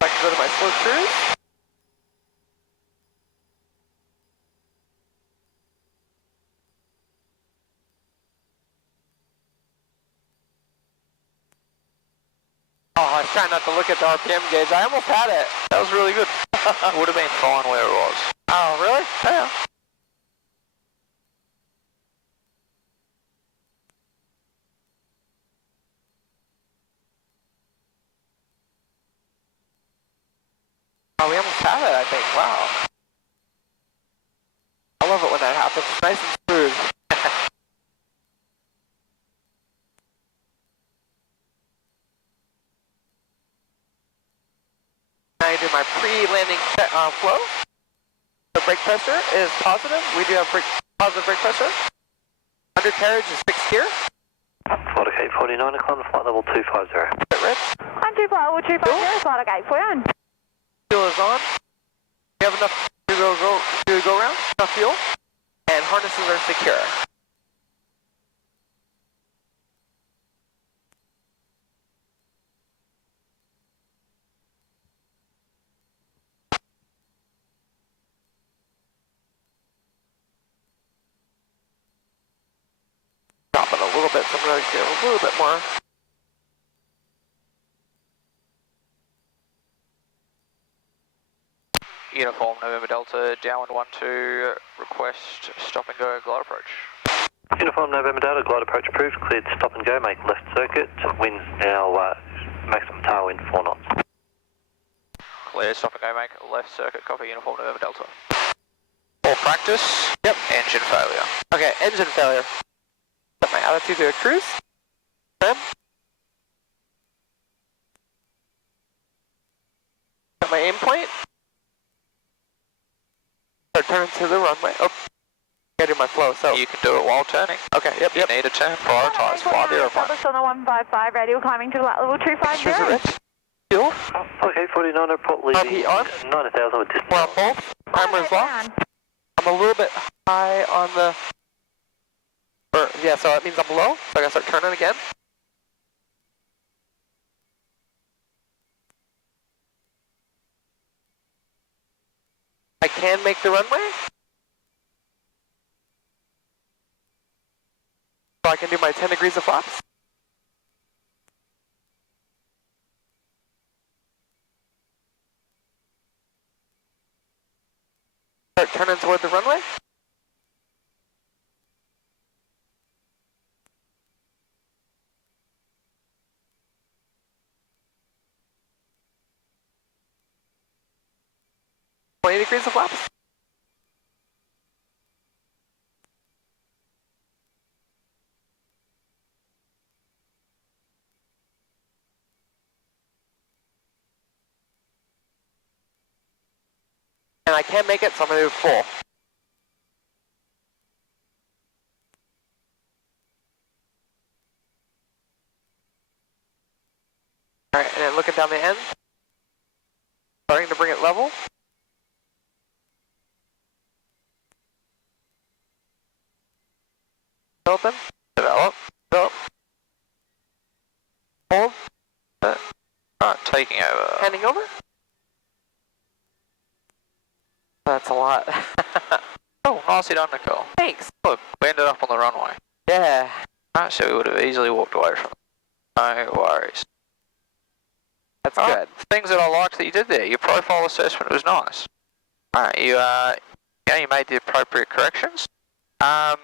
I can go to my slow cruise. Oh, I was trying not to look at the RPM gauge. I almost had it. That was really good. Would have been fine where it was. Oh, really? Yeah. Oh, we almost had it, I think. Wow. I love it when that happens. It's nice and smooth. Now I do my pre-landing flow. The brake pressure is positive. We do have positive brake pressure. Undercarriage is fixed gear. Flight dog 849, climb flight level 250. Bit rich. I'm 2 flight level 250, flight dog 849. Fuel is on. We have enough to go around. Enough fuel. And harnesses are secure. Drop it a little bit, so I'm going to get a little bit more. Uniform November Delta, downwind 12, request stop and go glide approach. Uniform November Delta, glide approach approved, cleared to stop and go, make left circuit. Winds now maximum tailwind 4 knots. Clear, stop and go, make left circuit, copy Uniform November Delta. For practice, Yep. engine failure. Okay, engine failure. Set my altitude to a cruise. Trim. Set my aim point. Start turning to the runway. Oh, gotta do my flow, so. You can do it while turning. Okay, yep. You need a turn, prioritise, fly the aeroplane. Established on the 155, radial climbing to flight level 250. Extras are rich. Fuel. Flight 849, report leaving RP on. 90,000 with distance. We're on both. Primer's locked. I'm a little bit high on the, yeah, so that means I'm low, so I gotta start turning again. I can make the runway. So I can do my 10 degrees of flaps. Start turning toward the runway. Degrees of flaps. And I can't make it, so I'm going to do full. Alright, and then looking down the end. Starting to bring it level. Open. Develop. Develop. Hold. Alright, taking over. Handing over. That's a lot. Oh, nicely done, Nicole. Thanks. Look, we ended up on the runway. Yeah. Alright, so we would have easily walked away from it. No worries. That's Alright, good. things that I liked that you did there. Your profile assessment was nice. Alright, you made the appropriate corrections. Yeah,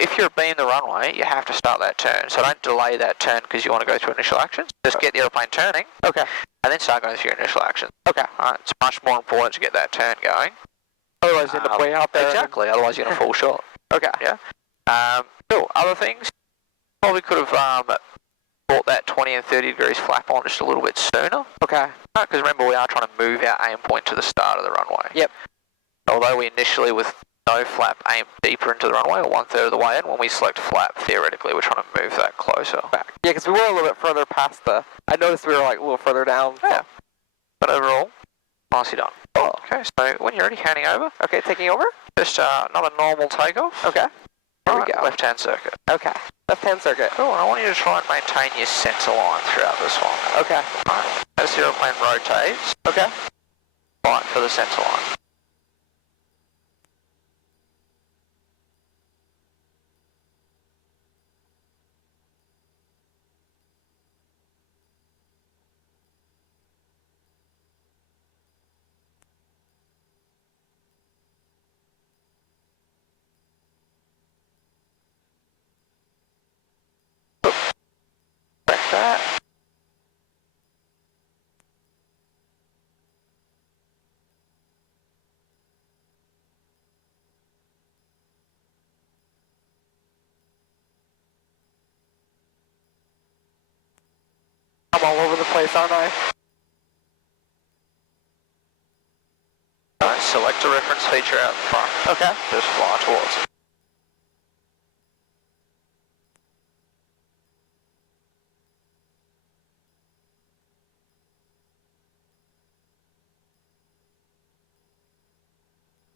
if you're being the runway, you have to start that turn. So don't delay that turn because you want to go through initial actions. Just get the airplane turning. Okay. And then start going through your initial actions. Okay. Alright, it's much more important to get that turn going. Otherwise, you end up way out there. Exactly, otherwise you're going to fall short. Okay. Yeah. Cool. Other things, probably could have brought that 20 and 30 degrees flap on just a little bit sooner. Okay. Because remember, we are trying to move our aim point to the start of the runway. Yep. Although we initially, with no flap, aim deeper into the runway, or 1/3 of the way in, when we select flap, theoretically, we're trying to move that closer back. Yeah, because we were a little bit further past the... I noticed we were like a little further down. Yeah. But overall, nicely done. Oh. Okay, so when you're ready, handing over. Okay, taking over? Just another normal takeoff. Okay. Here we go. Left-hand circuit. Okay. Left-hand circuit. Cool, and I want you to try and maintain your centre line throughout this one. Okay. Right. As the airplane rotates, Okay. fight for the centre line. Like that. I'm all over the place, aren't I? Alright, select a reference feature out front. Okay. Just fly towards it.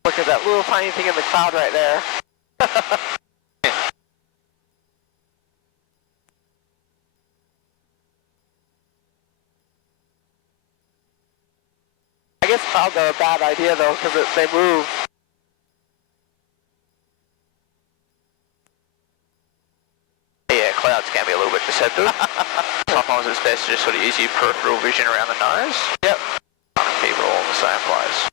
Look at that little tiny thing in the cloud right there. I guess clouds are a bad idea though, because they move. Yeah, clouds can be a little bit deceptive. Sometimes it's best to just sort of use your peripheral vision around the nose. Yep. Keep it all in the same place.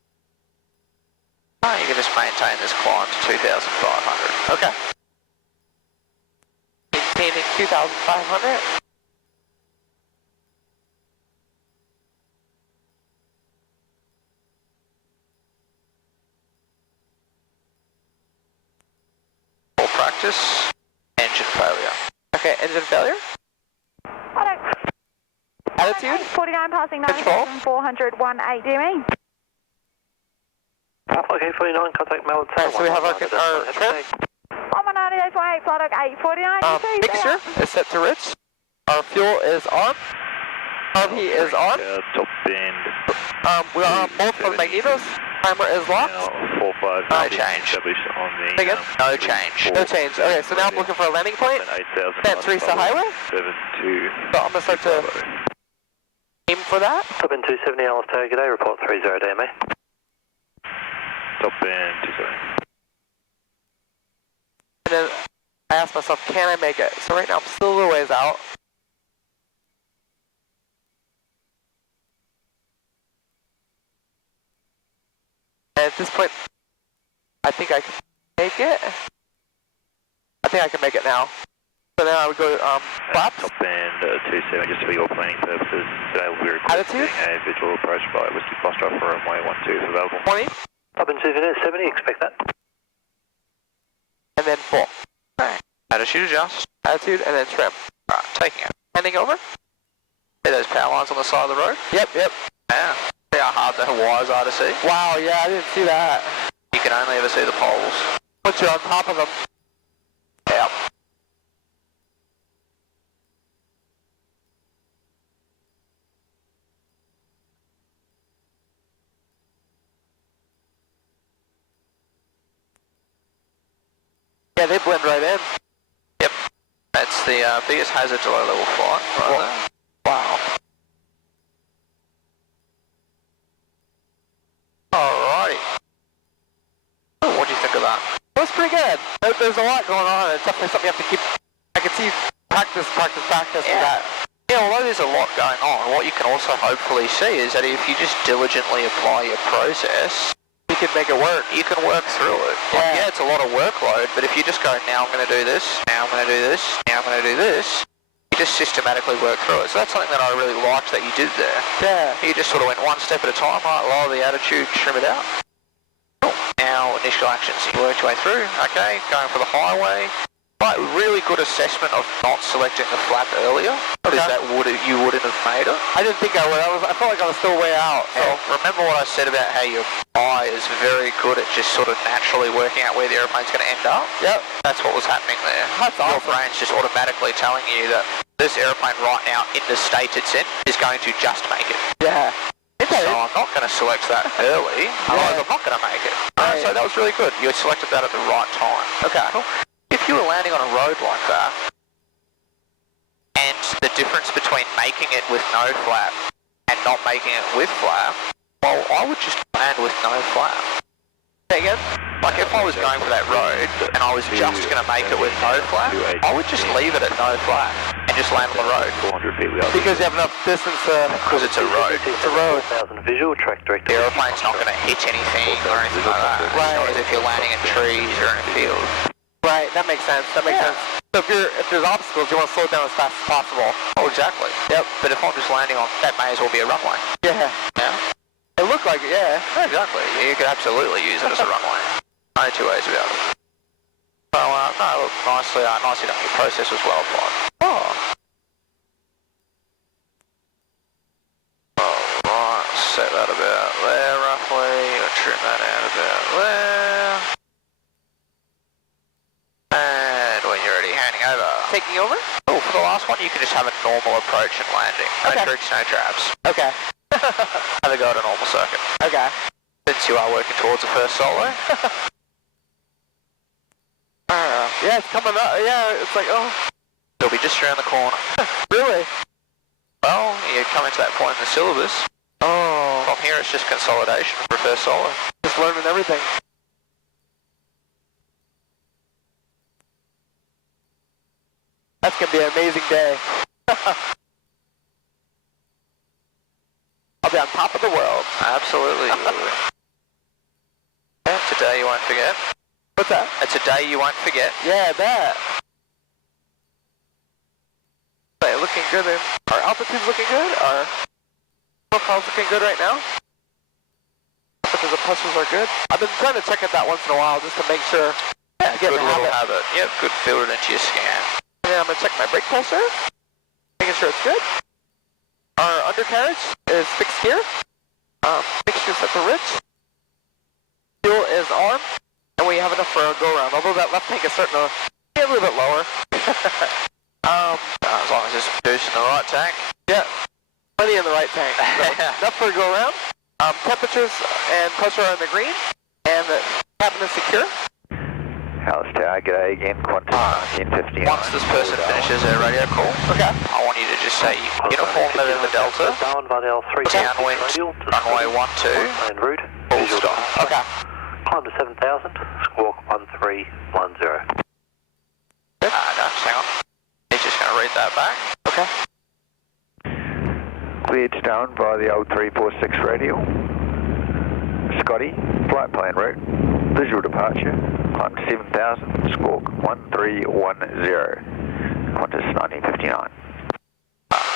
You can just maintain this climb to 2,500. Okay. Maintaining 2,500. For practice, engine failure. Okay, engine failure. Attitude. 49 passing Control. 9,400, 18 DME. Okay, 49, contact Melbourne. Alright, so we have our trim. I'm on 98.8, flight log 849. Mixture is set to rich. Our fuel is on. Heat is on. Top end. We are on both for the magnetos. Timer is locked. Now 45. No change. Established on the. Again? No change. No change. Okay, so now I'm looking for a landing point. 8,000. That's Teresa Highway. 72. So I'm gonna start to aim for that. Top end 270, Alice Tower, good day, report 30 DMA. Top end 270. And then I asked myself, can I make it? So right now I'm still a little ways out. And at this point, I think I can make it. I think I can make it now. So now I would go to flaps. Top end 270, just for your planning purposes. Today we're Attitude. requesting a visual approach by Whiskey Foxtrot for runway 12 if available. 20. Top end 270, expect that. And then full. Attitude adjust. Attitude and then trim. Right, taking it. Handing over. See those power lines on the side of the road? Yep, yep. Yeah. See how hard the wires are to see? Wow, yeah, I didn't see that. You can only ever see the poles. Put you on top of them. Yep. Yeah, they blend right in. Yep. That's the biggest hazard to low level flight right there. Wow. after that? It was pretty good. There's a lot going on. It's definitely something you have to keep. I can see practice with that. Yeah, although there's a lot going on, what you can also hopefully see is that if you just diligently apply your process, You can make it work. you can work through it. Like, yeah, it's a lot of workload, but if you just go, now I'm going to do this, now I'm going to do this, now I'm going to do this, you just systematically work through it. So that's something that I really liked that you did there. Yeah. You just sort of went one step at a time, right, lower the attitude, trim it out. Cool. Now, initial actions, you worked your way through, okay, going for the highway. Right, really good assessment of not selecting the flap earlier, because that you wouldn't have made it. I didn't think I would. I felt like I was still way out. So Remember what I said about how your eye is very good at just sort of naturally working out where the airplane's going to end up? Yep. That's what was happening there. That's Your awesome. brain's just automatically telling you that this airplane right now, in the state it's in, is going to just make it. Yeah. So I'm not going to select that early, otherwise I'm not going to make it. Right. So that was really good. You selected that at the right time. Okay. Cool. If you were landing on a road like that, and the difference between making it with no flap and not making it with flap, well, I would just land with no flap. Say again? Like if I was going for that road and I was just going to make it with no flap, I would just leave it at no flap and just land on the road. 400 feet, we are. Because you have enough distance. Because it's a road. It's a road. 4,000 visual, track direct. The aeroplane's not going to hit anything or anything like that. Right. Whereas if you're landing in trees or in a field. Right. That makes sense. That makes sense. So if there's obstacles, you want to slow it down as fast as possible. Oh, exactly. Yep. But if I'm just landing on, that may as well be a runway. Yeah. Yeah. It looked like it. Yeah. Exactly. You could absolutely use it as a runway. No two ways about it. So, no, look, nicely done. Your process was well applied. Oh. Alright, set that about there roughly. Trim that out about there. And when you're ready, handing over. Taking over? Oh, for the last one, you can just have a normal approach and landing. No Okay. tricks, no traps. Okay. Have a go at a normal circuit. Okay. Since you are working towards the first solo. Yeah, it's coming up. Yeah, it's like, oh. It'll be just around the corner. Really? Well, you're coming to that point in the syllabus. Oh. From here, it's just consolidation for first solo. Just learning everything. That's going to be an amazing day. I'll be on top of the world. Absolutely. Yeah, it's a day you won't forget. What's that? It's a day you won't forget. Yeah, I bet. They're looking good. Our altitude's looking good. Our profile's looking good right now. Because the pressures are good. I've been trying to check it that once in a while just to make sure. Yeah, Get good in the little habit. habit. Yep, good. Build it into your scan. And then I'm going to check my brake pressure. Making sure it's good. Our undercarriage is fixed gear. Fixture's set to rich. Fuel is on. And we have enough for a go-around. Although that left tank is starting to get a little bit lower. As long as it's producing the right tank. Yeah. Plenty in the right tank. So enough for a go-around. Temperatures and pressure are in the green. And the cabin is secure. House Tower, g'day again, Qantas 1059. Once this person finishes their radio call, Okay. I want you to just say uniform November Delta, Darwin Vardell 3 downwind, runway 12, and route, full visual stop. Okay. climb to 7,000, squawk 1310. No, hang on. He's just going to read that back. Okay. Cleared to Darwin via the old 346 radial. Scotty, flight plan route, visual departure, climb to 7,000, squawk 1310. Qantas 1959.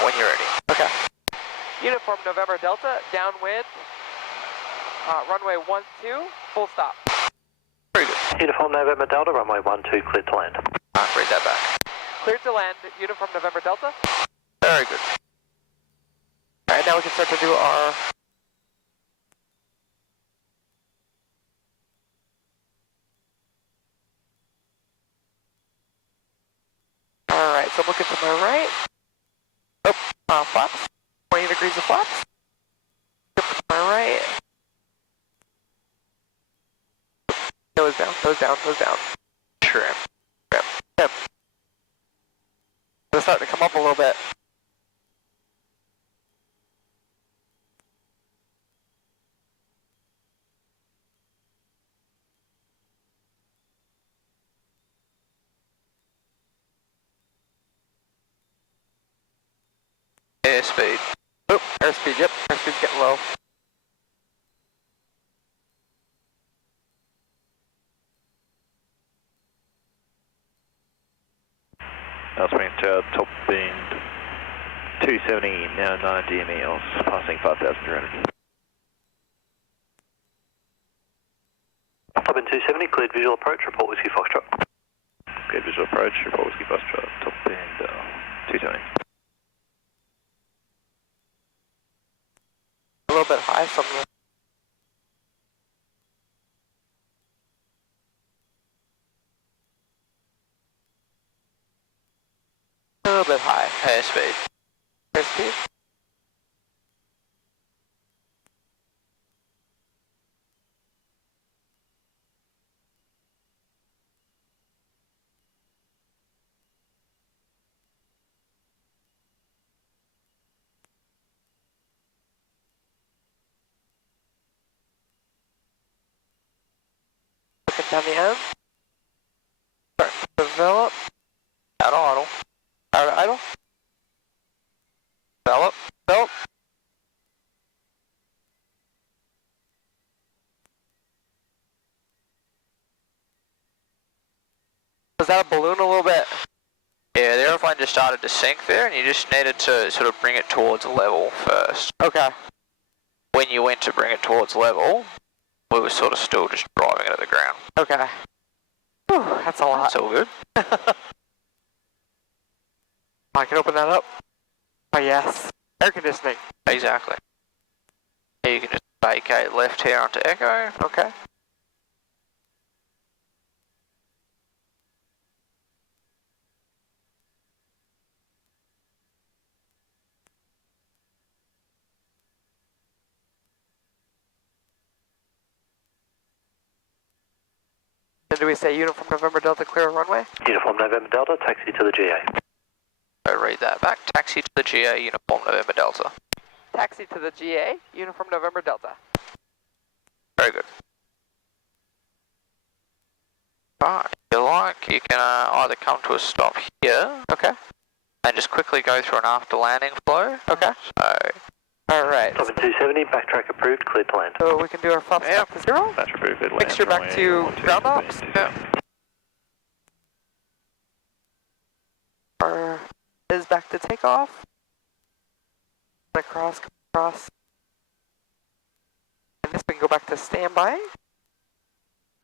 When you're ready. Okay. Uniform November Delta, downwind, runway 12, full stop. Very good. Uniform November Delta, runway 12, cleared to land. Read that back. Cleared to land, uniform November Delta. Very good. Alright, now we can start to do our... Alright, so I'm looking to my right. Oh, flaps. 20 degrees of flaps. Looking to my right. Nose down, nose down, nose down. Trim. Trim. Trim. It's starting to come up a little bit. Airspeed. Oh, airspeed, yep. Airspeed's getting low. Spring to top bend 270, now 90 MELs, passing 5,300. Top in 270, cleared visual approach, report Whiskey Foxtrot. Cleared visual approach, report Whiskey Foxtrot, top bend 270. A little bit high, something. A little bit high. Airspeed. Airspeed. Looking down the end. Start to develop. Out of idle. Out of idle. Develop. Develop. Was that a balloon a little bit? Yeah, the aeroplane just started to sink there, and you just needed to sort of bring it towards level first. Okay. When you went to bring it towards level, we were sort of still just driving it at the ground. Okay. Whew, that's a lot. That's all good. I can open that up. Oh yes. Air conditioning. Exactly. You can just vacate left here onto Echo. Okay. Then do we say Uniform November Delta clear runway? Uniform November Delta, taxi to the GA. So read that back. Taxi to the GA, Uniform November Delta. Taxi to the GA, Uniform November Delta. Very good. Right, if you like, you can either come to a stop here. Okay. And just quickly go through an after landing flow. Okay. So, alright. Top in 270, backtrack approved, cleared to land. So we can do our flap stop to 0. That's approved, good Mixture land, back to ground ops. yeah. Our is back to takeoff. Across. And this we can go back to standby.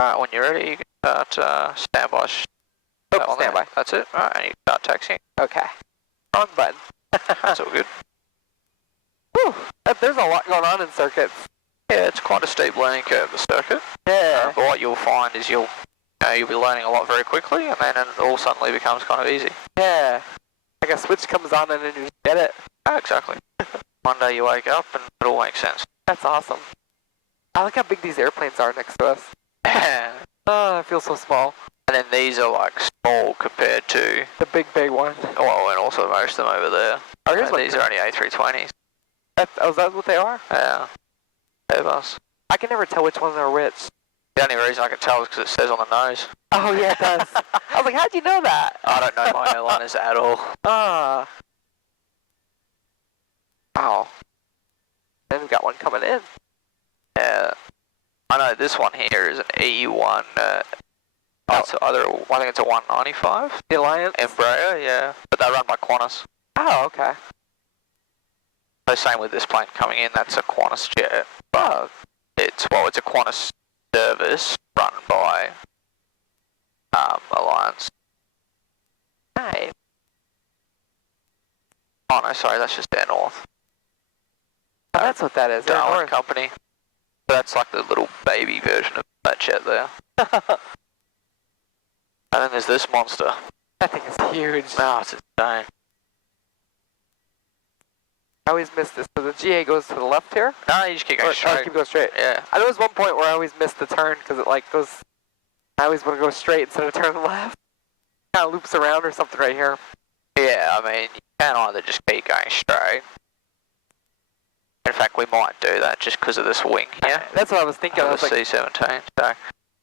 Alright, when you're ready, you can start standby. Oh, standby. That's it. Alright, and you can start taxiing. Okay. Wrong button. That's all good. Whew. There's a lot going on in circuits. Yeah, it's quite a steep learning curve, the circuit. Yeah. But what you'll find is you'll be learning a lot very quickly, and then it all suddenly becomes kind of easy. Yeah. Like a switch comes on and then you just get it. Oh, exactly. One day you wake up and it all makes sense. That's awesome. I like how big these airplanes are next to us. Oh, I feel so small. And then these are like small compared to, The big one. well, and also most of them over there. Oh, here's one. These are only A320s. Is that what they are? Yeah. Airbus. I can never tell which ones are which. The only reason I can tell is because it says on the nose. Oh yeah, it does. I was like, how'd you know that? I don't know my airliners at all. Ah. Wow. Then we got one coming in. Yeah. I know this one here is an E1. It's either, I think it's a 195. The Alliance? Embraer, yeah. But they're run by Qantas. Oh, okay. So same with this plane coming in, that's a Qantas jet. But it's a Qantas service run by Alliance. Nice. Oh no, sorry, that's just Air North. Oh, that's what that is. Air Darwin North. Company. That's like the little baby version of that jet there. And then there's this monster. That thing is huge. Oh, it's insane. I always miss this. So the GA goes to the left here? No, you just keep going Or straight. keep going straight. Yeah. I know there's one point where I always miss the turn because it like goes. I always want to go straight instead of turning left. Kind of loops around or something right here. Yeah, I mean, you can either just keep going straight. In fact, we might do that just because of this wing here. That's what I was thinking. I Of was the like, C-17. So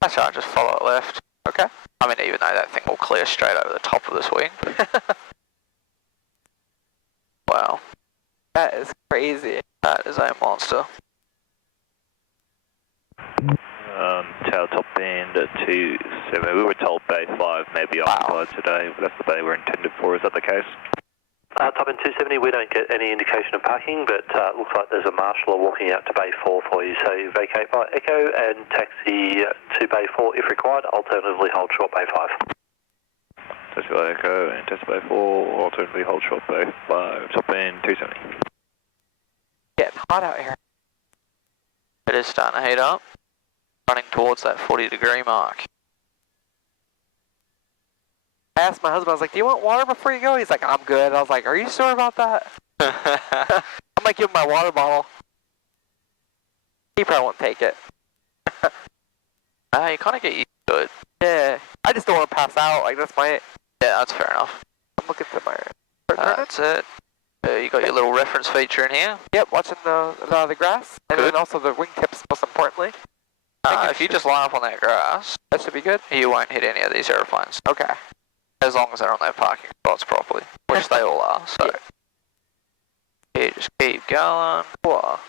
that's right, just follow it left. okay. I mean, even though that thing will clear straight over the top of this wing. Wow. That is crazy. That is a monster. Tail top band at 27. We were told bay 5 may be occupied today, but that's the bay we're intended for. Is that the case? Top end 270, we don't get any indication of parking, but looks like there's a marshal walking out to bay 4 for you. So vacate by Echo and taxi to bay 4 if required, alternatively hold short bay 5. Taxi by Echo and taxi bay 4, alternatively hold short bay 5. Top end 270. Getting hot out here. It is starting to heat up. Running towards that 40-degree mark. I asked my husband, I was like, do you want water before you go? He's like, I'm good. I was like, are you sure about that? I might give him my water bottle. He probably won't take it. You kind of get used to it. Yeah. I just don't want to pass out. Like, that's my... Yeah, that's fair enough. I'm looking at my... That's it. You got your little reference feature in here. Yep, watching the grass. And Good. then also the wingtips, most importantly. If you just line up on that grass, That should be good. you won't hit any of these aeroplanes. Okay. As long as they're on their parking spots properly, which they all are, so. Yeah. You just keep going. Cool.